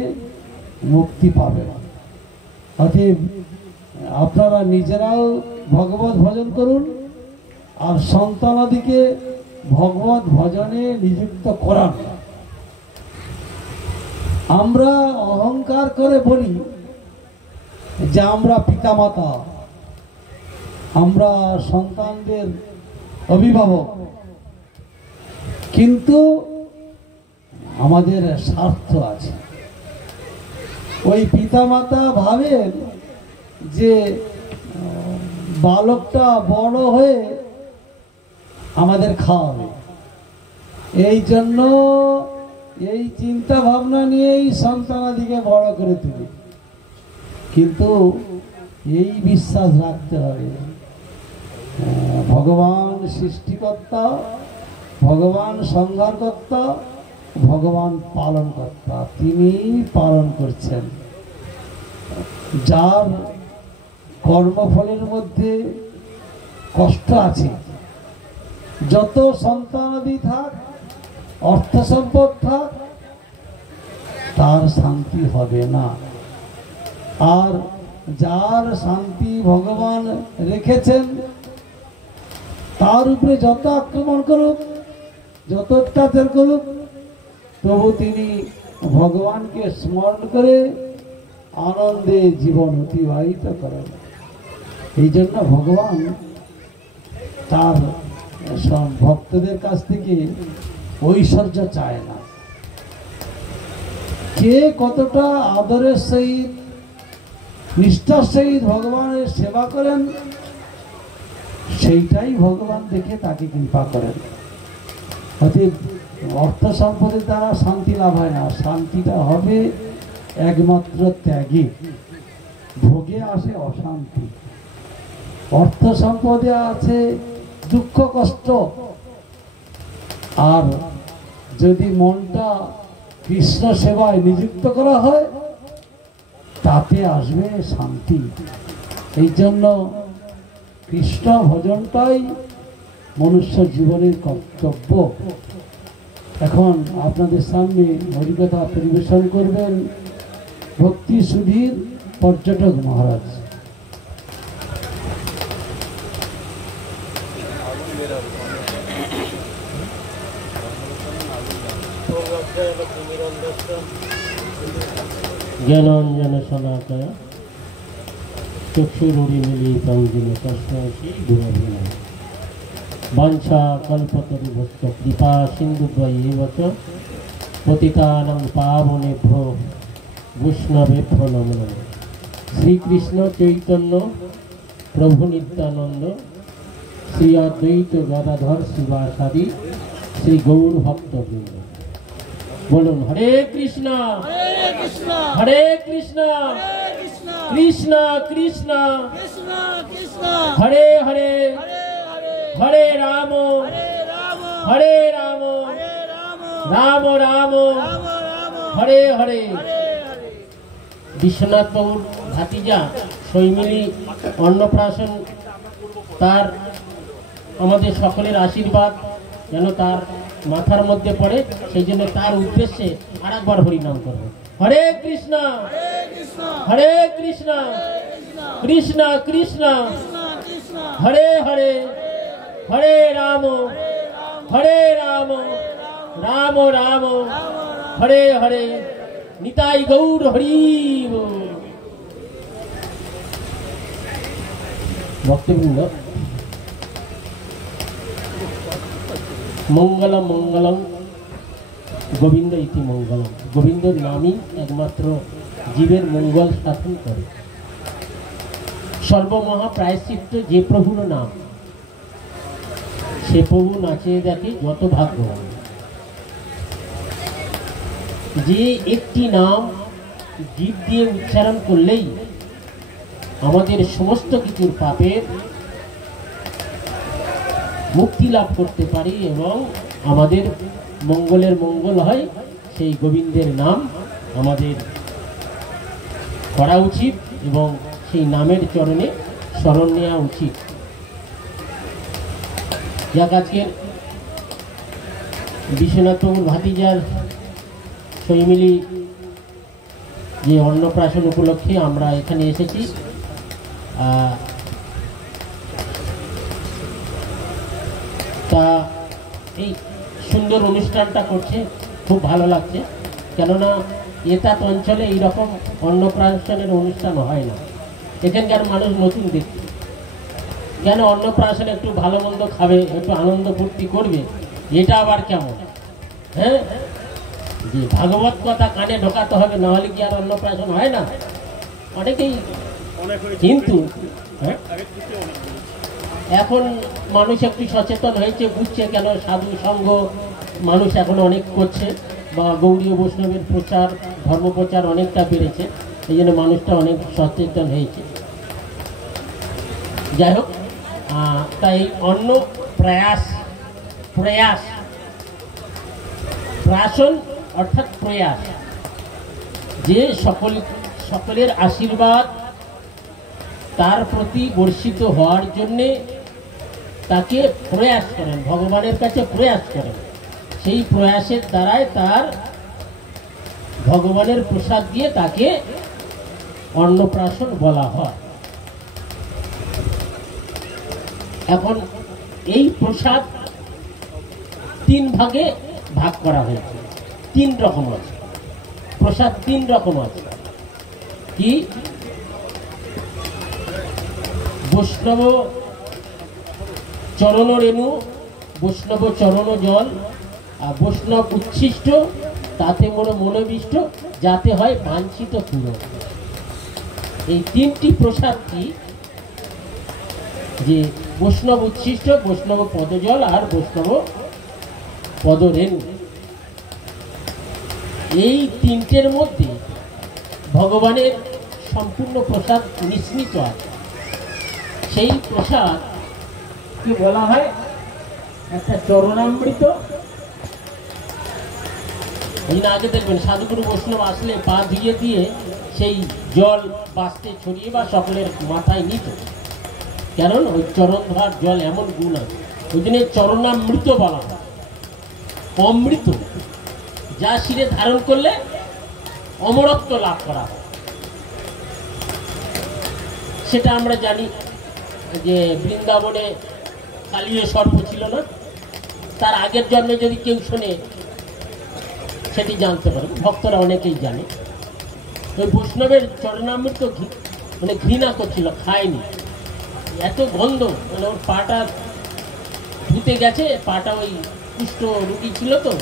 মুক্তি পাবেন। অতএব আপনারা নিজেরাও ভগবত ভজন করুন আর সন্তানাদিকে ভগবত ভজনে নিযুক্ত করান। আমরা অহংকার করে বলি যে আমরা পিতামাতা, আমরা সন্তানদের অভিভাবক, কিন্তু আমাদের স্বার্থ আছে। ওই পিতামাতা ভাবেন যে বালকটা বড় হয়ে আমাদের খাওয়াবে, এই জন্য এই চিন্তা ভাবনা নিয়েই সন্তানাদিকে বড় করে তুলি। কিন্তু এই বিশ্বাস রাখতে হবে ভগবান সৃষ্টিকর্তা, ভগবান সংহারকর্তা, ভগবান পালনকর্তা, তিনি পালন করছেন। যার কর্মফলের মধ্যে কষ্ট আছে, যত সন্তানাদি থাক, অর্থ সম্পদ থাক, তার শান্তি হবে না। আর যার শান্তি ভগবান রেখেছেন, তার উপরে যত আক্রমণ করুক, যত অত্যাচার করুক, তবু তিনি ভগবানকে স্মরণ করে আনন্দে জীবন অতিবাহিত করেন। এই জন্য ভগবান তার সব ভক্তদের কাছ থেকে ঐশ্বর্য চায় না। কে কতটা আদরের সহিত, নিষ্ঠার সহিত ভগবানের সেবা করেন, সেইটাই ভগবান দেখে তাকে কৃপা করেন। অতএব অর্থ সম্পদের দ্বারা শান্তি লাভ হয় না, শান্তিটা হবে একমাত্র ত্যাগে। ভোগে আসে অশান্তি, অর্থ সম্পদে আছে দুঃখ কষ্ট। আর যদি মনটা কৃষ্ণ সেবায় নিযুক্ত করা হয়, তাতে আসবে শান্তি। এই জন্য কৃষ্ণ ভজনটাই মনুষ্য জীবনের কর্তব্য। এখন আপনাদের সামনে হরিকথা পরিবেশন করবেন ভক্তি সুধীর পর্যটক মহারাজ। জ্ঞানাঞ্জন শলাকায় চক্ষুরুন্মিলিतं येन तस्मै श्रीगुरवे नमः। वाञ्छा कल्पतरुभ्यश्च कृपा सिन्धुभ्यैव च পতিতানাং পাবনেভ্যো বৈষ্ণবেভ্যো নমো নমঃ। শ্রীকৃষ্ণ চৈতন্য প্রভু নিত্যানন্দ শ্রী অদ্বৈত গদাধর শিবাসাদি শ্রী গৌর ভক্তবৃন্দ বলুন হরে কৃষ্ণ হরে কৃষ্ণ কৃষ্ণ কৃষ্ণ হরে হরে হরে রাম হরে রাম রাম রাম হরে হরে। বিশ্বনাথ বাবুর ভাতিজা শৈমিলী অন্নপ্রাশন, তার আমাদের সকলের আশীর্বাদ যেন তার মাথার মধ্যে পড়ে, সেই জন্য তার উদ্দেশ্যে আরেকবার হরিনাম করব। হরে কৃষ্ণ হরে কৃষ্ণ কৃষ্ণ কৃষ্ণ হরে হরে হরে রাম রাম রাম হরে হরে। নিতাই গৌর হরি বল। ভক্তবৃন্দ, মঙ্গলম মঙ্গলম গোবিন্দ ইতি মঙ্গলম। গোবিন্দর নামই একমাত্র জীবের মঙ্গল সাধন করে। সর্বমহা প্রায়শ্চিত্ত যে প্রভুর নাম, সে প্রভু নাচিয়ে দেখে যত ভাগ্যবান। যে একটি নাম জীব দিয়ে উচ্চারণ করলেই আমাদের সমস্ত কিছুর পাপের মুক্তি লাভ করতে পারি এবং আমাদের মঙ্গলের মঙ্গল হয়, সেই গোবিন্দের নাম আমাদের করা উচিত এবং সেই নামের চরণে শরণ নেওয়া উচিত। যাক, আজকের বিশ্বনাথ বাবুর ভাতিজার শৈমিলী যে অন্নপ্রাশন উপলক্ষে আমরা এখানে এসেছি। তা এই সুন্দর অনুষ্ঠানটা করছে, খুব ভালো লাগছে। কেননা এতাত অঞ্চলে এইরকম অন্নপ্রাশনের অনুষ্ঠান হয় না। এখানকার মানুষ নতুন দেখছে, কেন অন্নপ্রাশনে একটু ভালো মন্দ খাবে, একটু আনন্দ ফুর্তি করবে, এটা আবার কেমন? হ্যাঁ, যে ভাগবত কথা কানে ঢোকাতে হবে, নাহলে কি আর অন্নপ্রাশন হয় না? অনেকেই কিন্তু এখন মানুষ একটু সচেতন হয়েছে, বুঝছে কেন সাধু সঙ্গ মানুষ এখন অনেক করছে, বা গৌড়ীয় বৈষ্ণবের প্রচার ধর্মপ্রচার অনেকটা বেড়েছে, এই জন্য মানুষটা অনেক সচেতন হয়েছে। যাই হোক, তাই অন্ন প্রয়াস প্রাশন অর্থাৎ প্রয়াস, যে সকলের আশীর্বাদ তার প্রতি বর্ষিত হওয়ার জন্যে তাকে প্রয়াস করেন, ভগবানের কাছে প্রয়াস করেন। সেই প্রয়াসের দ্বারাই তার ভগবানের প্রসাদ দিয়ে তাকে অন্নপ্রাশন বলা হয়। এখন এই প্রসাদ 3 ভাগে ভাগ করা হয়েছে। 3 রকম আছে প্রসাদ, 3 রকম আছে। কি? বৈষ্ণব চরণ রেণু, বৈষ্ণব চরণ জল, আর বৈষ্ণব উচ্ছিষ্ট, তাতে মনোবিষ্ট, যাতে হয় বাঞ্ছিত পূরণ। এই 3টি প্রসাদ কি? যে বৈষ্ণব উচ্ছিষ্ট, বৈষ্ণব পদজল আর বৈষ্ণব পদরেণু। এই 3টের মধ্যে ভগবানের সম্পূর্ণ প্রসাদ মিশ্রিত আছে। সেই প্রসাদ কি বলা হয়? একটা চরণামৃত। এই না, আগে দেখবেন সাধুগুরু বৈষ্ণব আসলে পা ধুয়ে দিয়ে সেই জল বাস্তে ছড়িয়ে বা সকলের মাথায় নিত, কারণ ওই চরণ ধোয়ার জল এমন গুণ আছে। ওই জন্য চরণামৃত বলা হয়। অমৃত, যা শিরে ধারণ করলে অমরত্ব লাভ করা হয়। সেটা আমরা জানি যে বৃন্দাবনে কালীয় সর্প ছিল না, তার আগের জন্মে যদি কেউ শোনে সেটি জানতে পারে, ভক্তরা অনেকেই জানে। ওই বৈষ্ণবের চরণামৃত মানে ঘৃণা করছিল, খায়নি, এত গন্ধ, মানে ওর পাটা ধুতে গেছে, পাটা ওই কুষ্ঠ রুগী ছিল তো,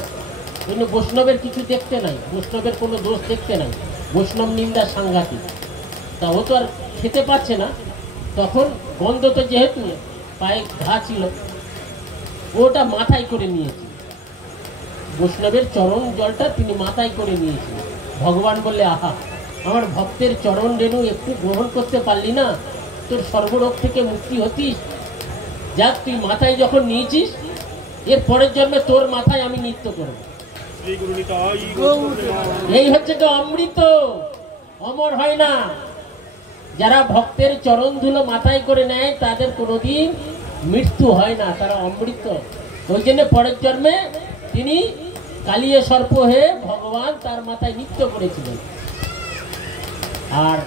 কিন্তু বৈষ্ণবের কিছু দেখতে নাই, বৈষ্ণবের কোনো দোষ দেখতে নাই, বৈষ্ণব নিন্দা সাংঘাতিক। তা ও তো আর খেতে পারছে না, তখন গন্ধ তো যেহেতু পায়ে ঘা ছিল, ওটা মাথায় করে নিয়েছে, বৈষ্ণবের চরণ জলটা তিনি মাথায় করে নিয়েছিলেন। ভগবান বললে, আহা, আমার ভক্তের চরণ রেণু একটু গ্রহণ করতে পারলি না, তোর সর্বরোগ থেকে মুক্তি হতিস। যাক, তুই মাথায় যখন নিয়েছিস, এর পরের জন্মে তোর মাথায় আমি নৃত্য করব। এই হচ্ছে তো অমৃত, অমর হয় না। যারা ভক্তের চরণ ধুলো মাথায় করে নেয় তাদের কোনোদিন মৃত্যু হয় না, তারা অমৃত। ওই জন্য পরের জন্মে তিনি কালিয়ে সর্প হয়ে ভগবান তার মাথায় নৃত্য করেছিলেন। আর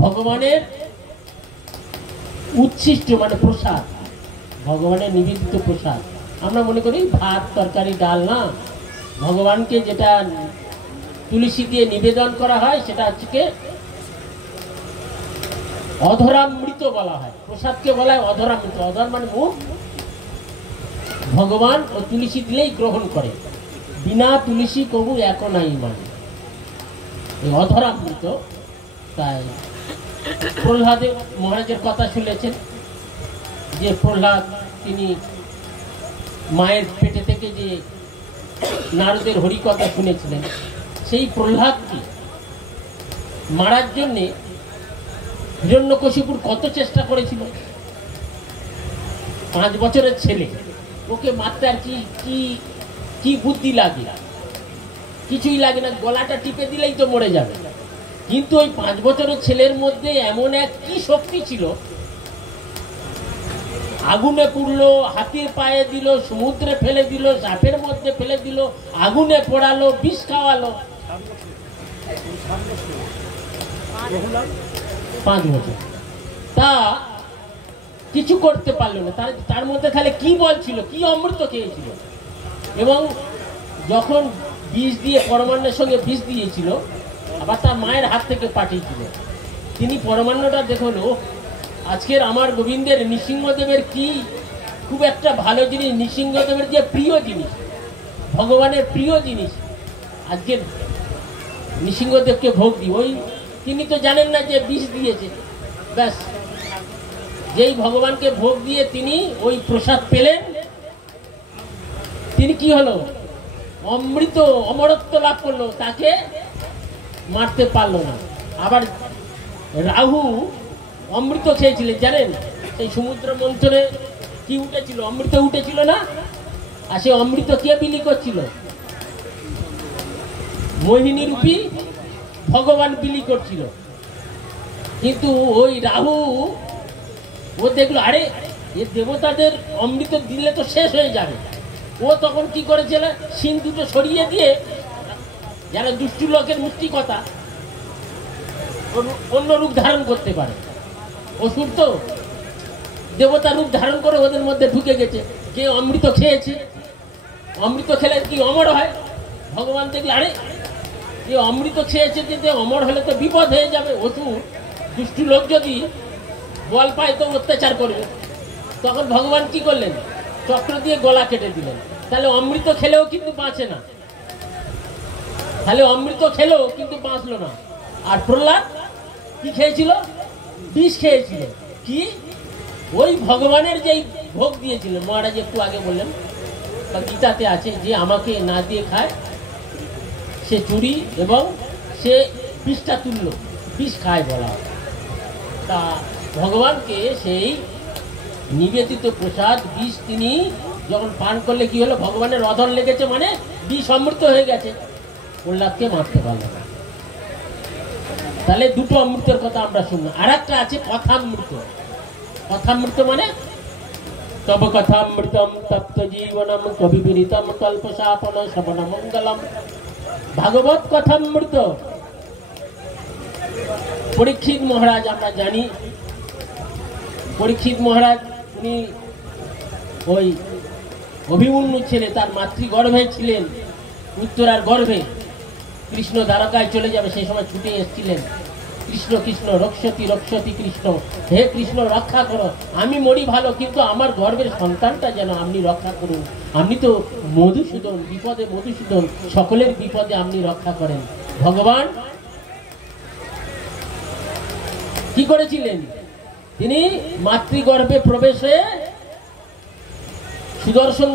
ভগবানের উচ্ছিষ্ট মানে প্রসাদ, ভগবানের নিবেদিত প্রসাদ, আমরা মনে করি ভাত তরকারি ডাল না, ভগবানকে যেটা তুলসী দিয়ে নিবেদন করা হয় সেটা হচ্ছে অধরামৃত বলা হয়। প্রসাদকে বলা হয় অধরামৃত। অধর মানে মুখ, ভগবান ও তুলসী দিলেই গ্রহণ করে, বিনা তুলসী কবু এক নাই মানে এই অধরামৃত। তাই প্রহ্লাদ মহারাজের কথা শুনেছেন যে প্রহ্লাদ তিনি মায়ের পেটে থেকে যে নারদের হরিকথা শুনেছিলেন, সেই প্রহ্লাদকে মারার জন্যে হিরণ্যকশিপুর কত চেষ্টা করেছিল। 5 বছরের ছেলে, ওকে মারতে আর কি বুদ্ধি লাগে? কিছুই লাগে না, গলাটা টিপে দিলেই তো মরে যাবে। কিন্তু ওই 5 বছরের ছেলের মধ্যে এমন এক কি শক্তি ছিল, আগুনে পুড়লো, হাতির পায়ে দিল, সমুদ্রে ফেলে দিল, সাপের মধ্যে ফেলে দিল, আগুনে পোড়ালো, বিষ খাওয়ালো। 5 বছর তা কিছু করতে পারলো না। তার মধ্যে তাহলে কি বল ছিল, কি অমৃত খেয়েছিল। এবং যখন বিষ দিয়ে পরমান্নের সঙ্গে বিষ দিয়েছিল, আবার তার মায়ের হাত থেকে পাঠিয়েছিল, তিনি পরমান্নটা দেখুন, আজকের আমার গোবিন্দের নৃসিংহদেবের কি খুব একটা ভালো জিনিস, নৃসিংহদেবের যে প্রিয় জিনিস, ভগবানের প্রিয় জিনিস, আজকের নৃসিংহদেবকে ভোগ দিই। ওই তিনি তো জানেন না যে বিষ দিয়েছে, ব্যাস যেই ভগবানকে ভোগ দিয়ে তিনি ওই প্রসাদ পেলেন, তিনি কি হলো, অমৃত অমরত্ব লাভ করলো, তাকে মারতে পারলো না। আবার রাহু অমৃত খেয়েছিলেন জানেন, সেই সমুদ্র মন্থনে কি উঠেছিল, অমৃত উঠেছিল না। আর সে অমৃত কে বিলি করছিল, মোহিনী রূপী ভগবান বিলি করছিল। কিন্তু ওই রাহু ও দেখলো, আরে এ দেবতাদের অমৃত দিলে তো শেষ হয়ে যাবে। ও তখন কি করেছিল, শিং দুটো সরিয়ে দিয়ে, যারা দুষ্টু লোকের মুষ্টি কথা অন্য রূপ ধারণ করতে পারে, অসুর তো দেবতা রূপ ধারণ করে ওদের মধ্যে ঢুকে গেছে। যে অমৃত খেয়েছে, অমৃত খেলে কি অমর হয়? ভগবান দেখলে, আরে যে অমৃত খেয়েছে, যে অমর হলে তো বিপদ হয়ে যাবে, অসুর দুষ্টু লোক যদি বল পায় তো অত্যাচার করবে। তখন ভগবান কি করলেন, চক্র দিয়ে গলা কেটে দিলেন। তাহলে অমৃত খেলেও কিন্তু বাঁচে না, তাহলে অমৃত খেলেও কিন্তু বাঁচলো না। আর প্রহ্লাদ কি খেয়েছিল, বিষ খেয়েছিল। কি ওই ভগবানের যেই ভোগ দিয়েছিলেন, মহারাজ একটু আগে বললেন বা গীতাতে আছে যে আমাকে না দিয়ে খায় সে চুরি এবং সে বিষটা তুলল, বিষ খায় বলা হয়। তা ভগবানকে সেই নিবেদিত প্রসাদ বিষ তিনি যখন পান করলে কি হলো, ভগবানের অধর লেগেছে মানে বিষ অমৃত হয়ে গেছে, প্রহ্লাদকে মারতে পারল না। তাহলে দুটো অমৃতের কথা আমরা শুনলাম। আর একটা আছে কথামৃত। কথামৃত মানে তব কথামৃতম তপ্ত জীবনম কবিবিরিতম কল্পসাপন শ্রবণ মঙ্গলম। ভাগবত কথামৃত। পরীক্ষিত মহারাজ, আমরা জানি পরীক্ষিত মহারাজ উনি ওই অভিমন্যু ছেলে, তার মাতৃগর্ভে ছিলেন, উত্তরার গর্ভে। কৃষ্ণ দ্বারকায় চলে যাবে সেই সময় ছুটে এসেছিলেন। কৃষ্ণ কৃষ্ণ রক্ষতি রক্ষতি কৃষ্ণ, হে কৃষ্ণ রক্ষা করো, আমি মরি ভালো কিন্তু আমার গর্ভের সন্তানটা যেন আপনি রক্ষা করুন। আপনি তো মধুসূদন, বিপদে মধুসূদন, সকলের বিপদে আপনি রক্ষা করেন। ভগবান কি করেছিলেন? তিনি মাতৃগর্ভে প্রবেশে সুদর্শন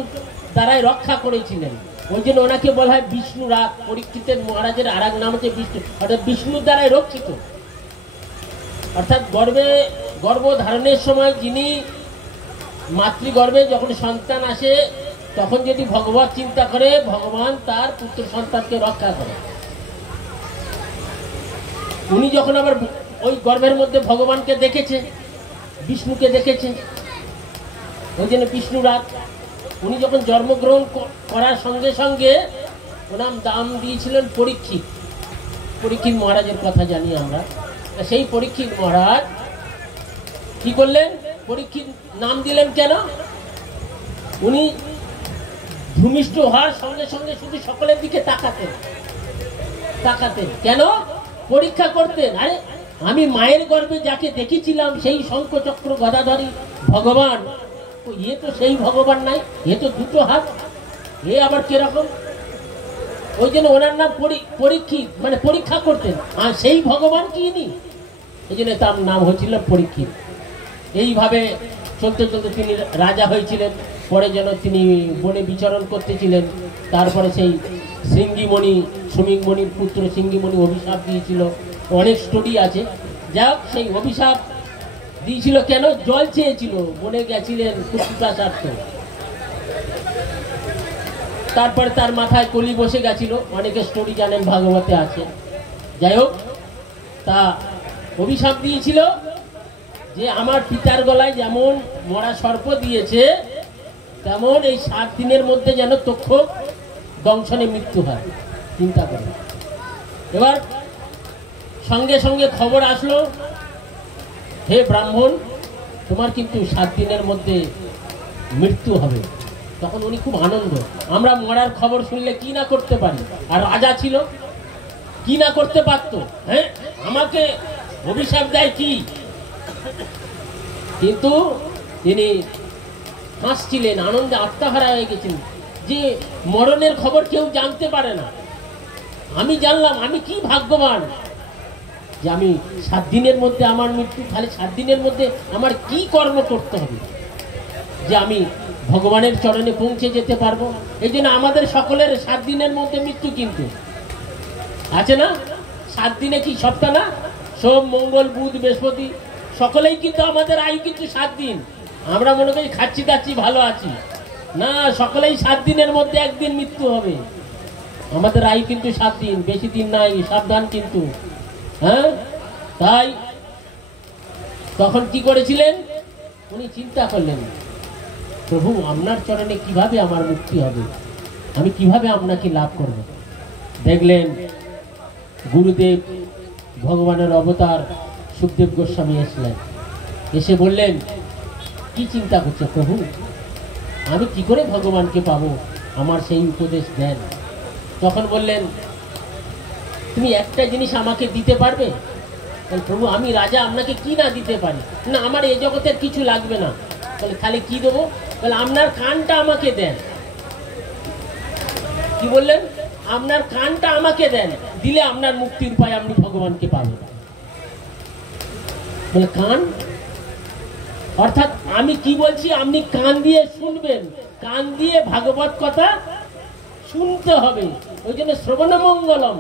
দ্বারাই রক্ষা করেছিলেন। ওই জন্য ওনাকে বলা হয় বিষ্ণু রাত। পরীক্ষিতের মহারাজের আর এক নাম হচ্ছে বিষ্ণু, অর্থাৎ বিষ্ণুর দ্বারাই রক্ষিত। অর্থাৎ গর্ভধারণের সময় যিনি মাতৃগর্ভে যখন সন্তান আসে তখন যদি ভগবত চিন্তা করে, ভগবান তার পুত্র সন্তানকে রক্ষা করে। উনি যখন আবার ওই গর্ভের মধ্যে ভগবানকে দেখেছে, বিষ্ণুকে দেখেছে, ওই জন্য বিষ্ণু রাত। উনি যখন জন্মগ্রহণ করার সঙ্গে সঙ্গে ওনার দাম দিয়েছিলেন পরীক্ষিত। পরীক্ষিত মহারাজের কথা জানি আমরা। সেই পরীক্ষিত মহারাজ কি করলেন? পরীক্ষিত নাম দিলেন কেন? উনি ভূমিষ্ঠ হওয়ার সঙ্গে সঙ্গে শুধু সকলের দিকে তাকাতেন। কেন? পরীক্ষা করতেন। আরে আমি মায়ের গর্ভে যাকে দেখেছিলাম সেই শঙ্খচক্র গদাধরী ভগবান, এ তো সেই ভগবান নাই, এ তো দুটো হাত, এ আবার কিরকম? ওই জন্য ওনার নাম পরীক্ষিত, মানে পরীক্ষা করতেন। আর সেই ভগবান কি নি, এই জন্য তার নাম হয়েছিল পরীক্ষিত। এইভাবে চলতে চলতে তিনি রাজা হয়েছিলেন। পরে যেন তিনি বনে বিচরণ করতেছিলেন। তারপরে সেই সিঙ্গিমণি, সুমিংমণির পুত্র সিঙ্গিমণি অভিশাপ দিয়েছিল। অনেক স্টোরি আছে। যাক, সেই অভিশাপ দিয়েছিল কেন? জল চেয়েছিল, বনে গেছিলেন কুপিপাসার্থ। তারপরে তার মাথায় কলি বসে গেছিল, অনেকে স্টোরি জানেন, ভাগবতে আছে। যাই হোক, তা অভিশাপ দিয়েছিল যে আমার পিতার গলায় যেমন মরা সর্প দিয়েছে তেমন এই 7 দিনের মধ্যে যেন তক্ষক দংশনে মৃত্যু হয়। চিন্তা করে এবার সঙ্গে সঙ্গে খবর আসলো, হে ব্রাহ্মণ, তোমার কিন্তু 7 দিনের মধ্যে মৃত্যু হবে। তখন উনি খুব আনন্দ। আমরা মরার খবর শুনলে কি না করতে পারি, আর রাজা ছিল, কি না করতে পারত? হ্যাঁ, আমাকে অভিশাপ দেয় কি? কিন্তু তিনি হাসছিলেন, আনন্দে আত্মহারা হয়ে গেছিলেন যে মরণের খবর কেউ জানতে পারে না। আমি জানলাম, আমি কি ভাগ্যবান যে আমি 7 দিনের মধ্যে আমার মৃত্যু। তাহলে 7 দিনের মধ্যে আমার কি কর্ম করতে হবে যে আমি ভগবানের চরণে পৌঁছে যেতে পারবো? এই জন্য আমাদের সকলের 7 দিনের মধ্যে মৃত্যু কিন্তু আছে না? 7 দিনে কি সপ্তাহ না? সোম, মঙ্গল, বুধ, বৃহস্পতি, সকলেই কিন্তু আমাদের আয়ু কিন্তু 7 দিন। আমরা মনে করি খাচ্ছি দাচ্ছি ভালো আছি, না, সকলেই 7 দিনের মধ্যে একদিন মৃত্যু হবে। আমাদের আয়ু কিন্তু 7 দিন, বেশি দিন নাই, সাবধান কিন্তু। হ্যাঁ, তাই তখন কি করেছিলেন? উনি চিন্তা করলেন, প্রভু আপনার চরণে কিভাবে আমার মুক্তি হবে, আমি কিভাবে আপনাকে লাভ করব? দেখলেন গুরুদেব ভগবানের অবতার সুখদেব গোস্বামী আসলেন। এসে বললেন, কি চিন্তা করছে প্রভু, আমি কি করে ভগবানকে পাবো, আমার সেই উপদেশ দেন। তখন বললেন, তুমি একটা জিনিস আমাকে দিতে পারবে? প্রভু আমি রাজা, আপনাকে কি না দিতে পারি? না, আমার এই জগতের কিছু লাগবে না। বলে তাহলে কি দেবো? বলে আপনার কানটা আমাকে দেন। কি বললেন? আপনার কানটা আমাকে দেন, দিলে আপনার মুক্তির উপায়, আপনি ভগবানকে পাবেন। বলে কান? অর্থাৎ আমি কি বলছি আপনি কান দিয়ে শুনবেন, কান দিয়ে ভাগবত কথা শুনতে হবে। ওই জন্য শ্রবণ মঙ্গলম।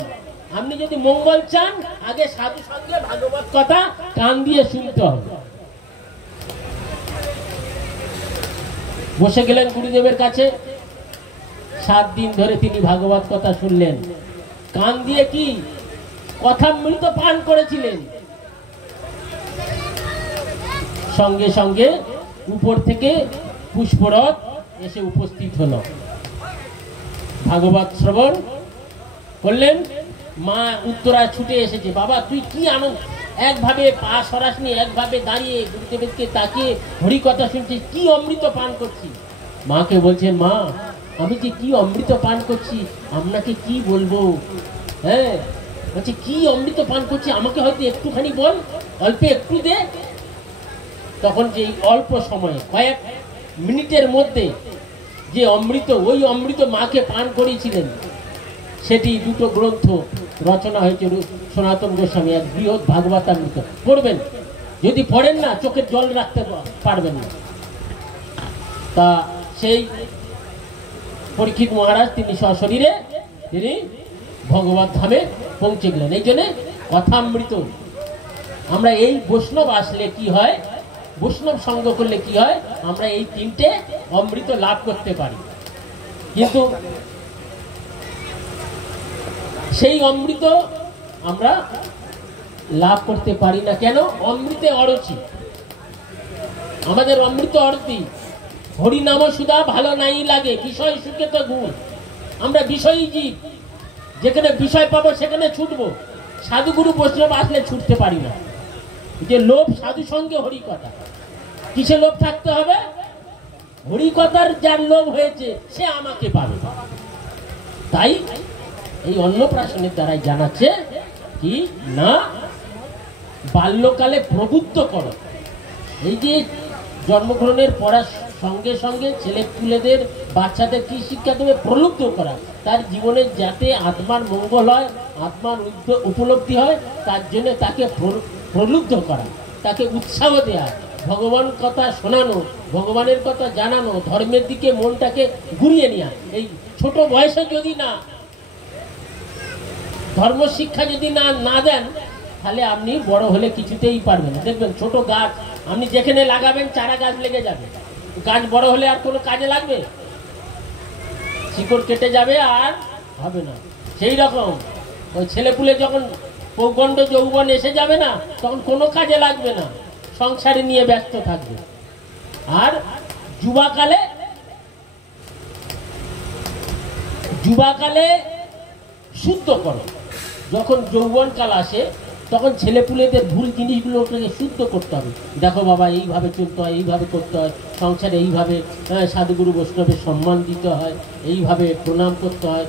আপনি যদি মঙ্গল চান, আগে সাধু সঙ্গে ভাগবত কথা কান দিয়ে শুনতে হবে। বসে গেলেন গুরুদেবের কাছে। 7 দিন ধরে তিনি ভাগবত কথা শুনলেন। কান দিয়ে কি কথামৃত পান করেছিলেন। সঙ্গে সঙ্গে উপর থেকে পুষ্পরথ এসে উপস্থিত হলো। ভাগবত শ্রবণ করলেন। মা উত্তরা ছুটে এসেছে, বাবা তুই কি আনন্দ, একভাবে পা সরাসনি, একভাবে দাঁড়িয়ে গুরুদেবকে তাকিয়ে হরি কথা শুনছিস, কি অমৃত পান করছি। মাকে বলছেন, মা আমি যে কি অমৃত পান করছি আপনাকে কি বলবো। হ্যাঁ, বলছে কি অমৃত পান করছি, আমাকে হয়তো একটুখানি বল, অল্প একটু দে। তখন যে অল্প সময়ে কয়েক মিনিটের মধ্যে যে অমৃত, ওই অমৃত মাকে পান করিয়েছিলেন, সেটি দুটো গ্রন্থ রচনা হয়েছে সনাতন গোস্বামী, এক বৃহৎ ভাগবতামৃত। পড়বেন, যদি পড়েন না চোখের জল রাখতে পারবেন না। তা সেই পরীক্ষিত মহারাজ তিনি সশরীরে তিনি ভগবত ধামে পৌঁছে গেলেন। এই জন্যে কথামৃত। আমরা এই বৈষ্ণব আসলে কি হয়, বৈষ্ণব সঙ্গ করলে কি হয়, আমরা এই তিনটে অমৃত লাভ করতে পারি। কিন্তু সেই অমৃত আমরা লাভ করতে পারি না কেন? অমৃতে অরচি। আমাদের অমৃত অরতি, হরিনাম সুধা ভালো নাই লাগে, বিষয় সুখে তো গুণ। আমরা বিষয়ী জীব, যেখানে বিষয় পাবো সেখানে ছুটবো। সাধুগুরু বৈষ্ণব আসলে ছুটতে পারি না। যে লোভ সাধু সঙ্গে হরিকথা, কিসে লোভ থাকতে হবে? হরিকথার যার লোভ হয়েছে সে আমাকে পাবে। তাই এই অন্নপ্রাশনের দ্বারাই জানাচ্ছে কি না, বাল্যকালে প্রবুদ্ধ করো। এই যে জন্মগ্রহণের পড়ার সঙ্গে সঙ্গে ছেলে পুলেদের, বাচ্চাদের কি শিক্ষা দেবে? প্রলুব্ধ করা, তার জীবনে যাতে আত্মার মঙ্গল হয়, আত্মার উপলব্ধি হয়, তার জন্য তাকে প্রলুব্ধ করা, তাকে উৎসাহ দেওয়া, ভগবান কথা শোনানো, ভগবানের কথা জানানো, ধর্মের দিকে মনটাকে ঘুরিয়ে নেওয়া। এই ছোট বয়সে যদি না ধর্ম শিক্ষা যদি না দেন, তাহলে আপনি বড় হলে কিছুতেই পারবেন না। দেখবেন ছোট গাছ আপনি যেখানে লাগাবেন চারা গাছ লেগে যাবে, গাছ বড় হলে আর কোনো কাজে লাগবে? শিকড় কেটে যাবে আর হবে না। সেই রকম ওই ছেলেপুলে যখন পৌগণ্ড যৌবন এসে যাবে না, তখন কোনো কাজে লাগবে না, সংসারে নিয়ে ব্যস্ত থাকবে। আর যুবাকালে শুদ্ধ করো। যখন যৌবনকাল আসে তখন ছেলেপুলেদের ভুল জিনিসগুলোকে শুদ্ধ করতে হবে। দেখো বাবা, এইভাবে চলতে হয়, এইভাবে করতে হয়, সংসারে এইভাবে সাধুগুরু বৈষ্ণবের সম্মান দিতে হয়, এইভাবে প্রণাম করতে হয়,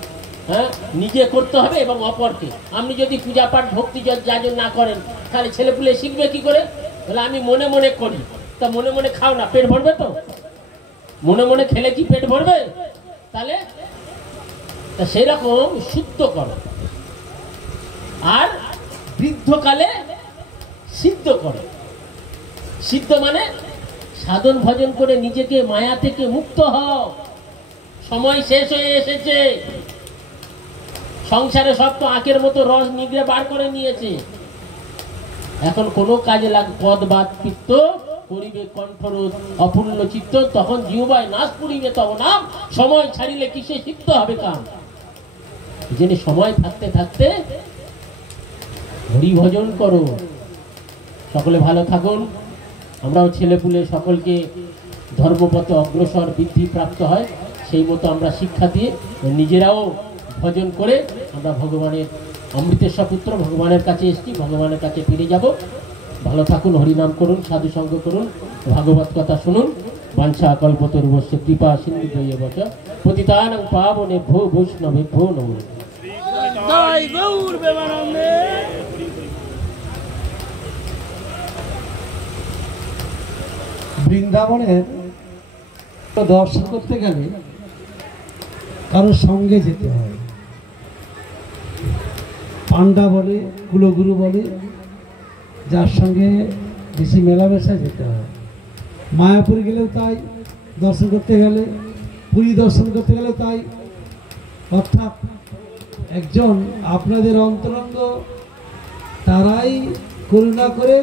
হ্যাঁ, নিজে করতে হবে এবং অপরকে। আপনি যদি পূজা পাঠ ভক্তি যাজন না করেন, তাহলে ছেলেপুলে শিখবে কি করে? বলে আমি মনে মনে করি। তা মনে মনে খাও না, পেট ভরবে তো? মনে মনে খেলে কি পেট ভরবে? তাহলে তা সেই রকম শুদ্ধ করো। আর বৃদ্ধকালে সিদ্ধ করো। সিদ্ধ মানে সাধন ভজন করে নিজেকে মায়া থেকে মুক্ত হও। সময় শেষ হয়ে এসেছে, সংসারে সব তো আখের মতো রস নিগড়ে বার করে নিয়েছে। এখন কোনো কাজে লাগ পদ বাদ পিত্ত করিবে কণ্ঠরোধ অপূর্ণ চিত্ত, তখন জিহ্বায় নাশ পুড়িবে তব নাম, সময় ছাড়িলে কিসে সিদ্ধ হবে কাম। যিনি সময় থাকতে থাকতে হরি ভজন করো। সকলে ভালো থাকুন। আমরাও ছেলেপুলে সকলকে ধর্মপথে অগ্রসর বৃদ্ধি প্রাপ্ত হয় সেই মতো আমরা শিক্ষা দিয়ে নিজেরাও ভজন করে আমরা ভগবানের অমৃতেশ্বর পুত্র ভগবানের কাছে এসেছি, ভগবানের কাছে ফিরে যাব। ভালো থাকুন, হরিনাম করুন, সাধু সঙ্গ করুন, ভাগবত কথা শুনুন। বাঞ্ছা কল্পতরুভ্যশ্চ কৃপা সিন্ধুভ্যেব চ পতিতানাং পাবনেভ্যো বৈষ্ণবেভ্যো নমো নমঃ। বৃন্দাবনের দর্শন করতে গেলে কারোর সঙ্গে যেতে হয়। পান্ডা বলে, কুলগুরু বলে, যার সঙ্গে বেশি মেলামেশায় যেতে হয়। মায়াপুর গেলেও তাই, দর্শন করতে গেলে, পুরী দর্শন করতে গেলেও তাই। অর্থাৎ একজন আপনাদের অন্তরঙ্গ, তারাই করুণা করে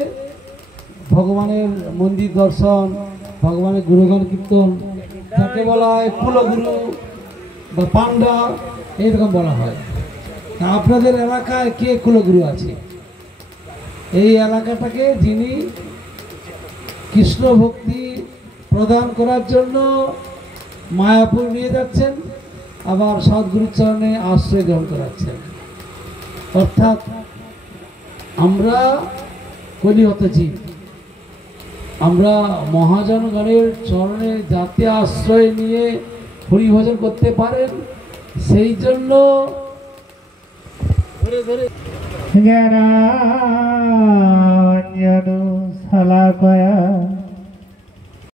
ভগবানের মন্দির দর্শন, ভগবানের গুণগান কীর্তন, যাকে বলা হয় কুলগুরু বা পান্ডা, এইরকম বলা হয়। তা আপনাদের এলাকায় কে কুলগুরু আছে? এই এলাকাটাকে যিনি কৃষ্ণ ভক্তি প্রদান করার জন্য মায়াপুর নিয়ে যাচ্ছেন, আবার সদ্গুরুর চরণে আশ্রয় গ্রহণ করাচ্ছেন। অর্থাৎ আমরা কলিহত জীব, আমরা মহাজনগণের চরণে যাতে আশ্রয় নিয়ে হরিভজন করতে পারেন, সেই জন্য ধরে ধরে জ্ঞানাঞ্জন শলাকয়া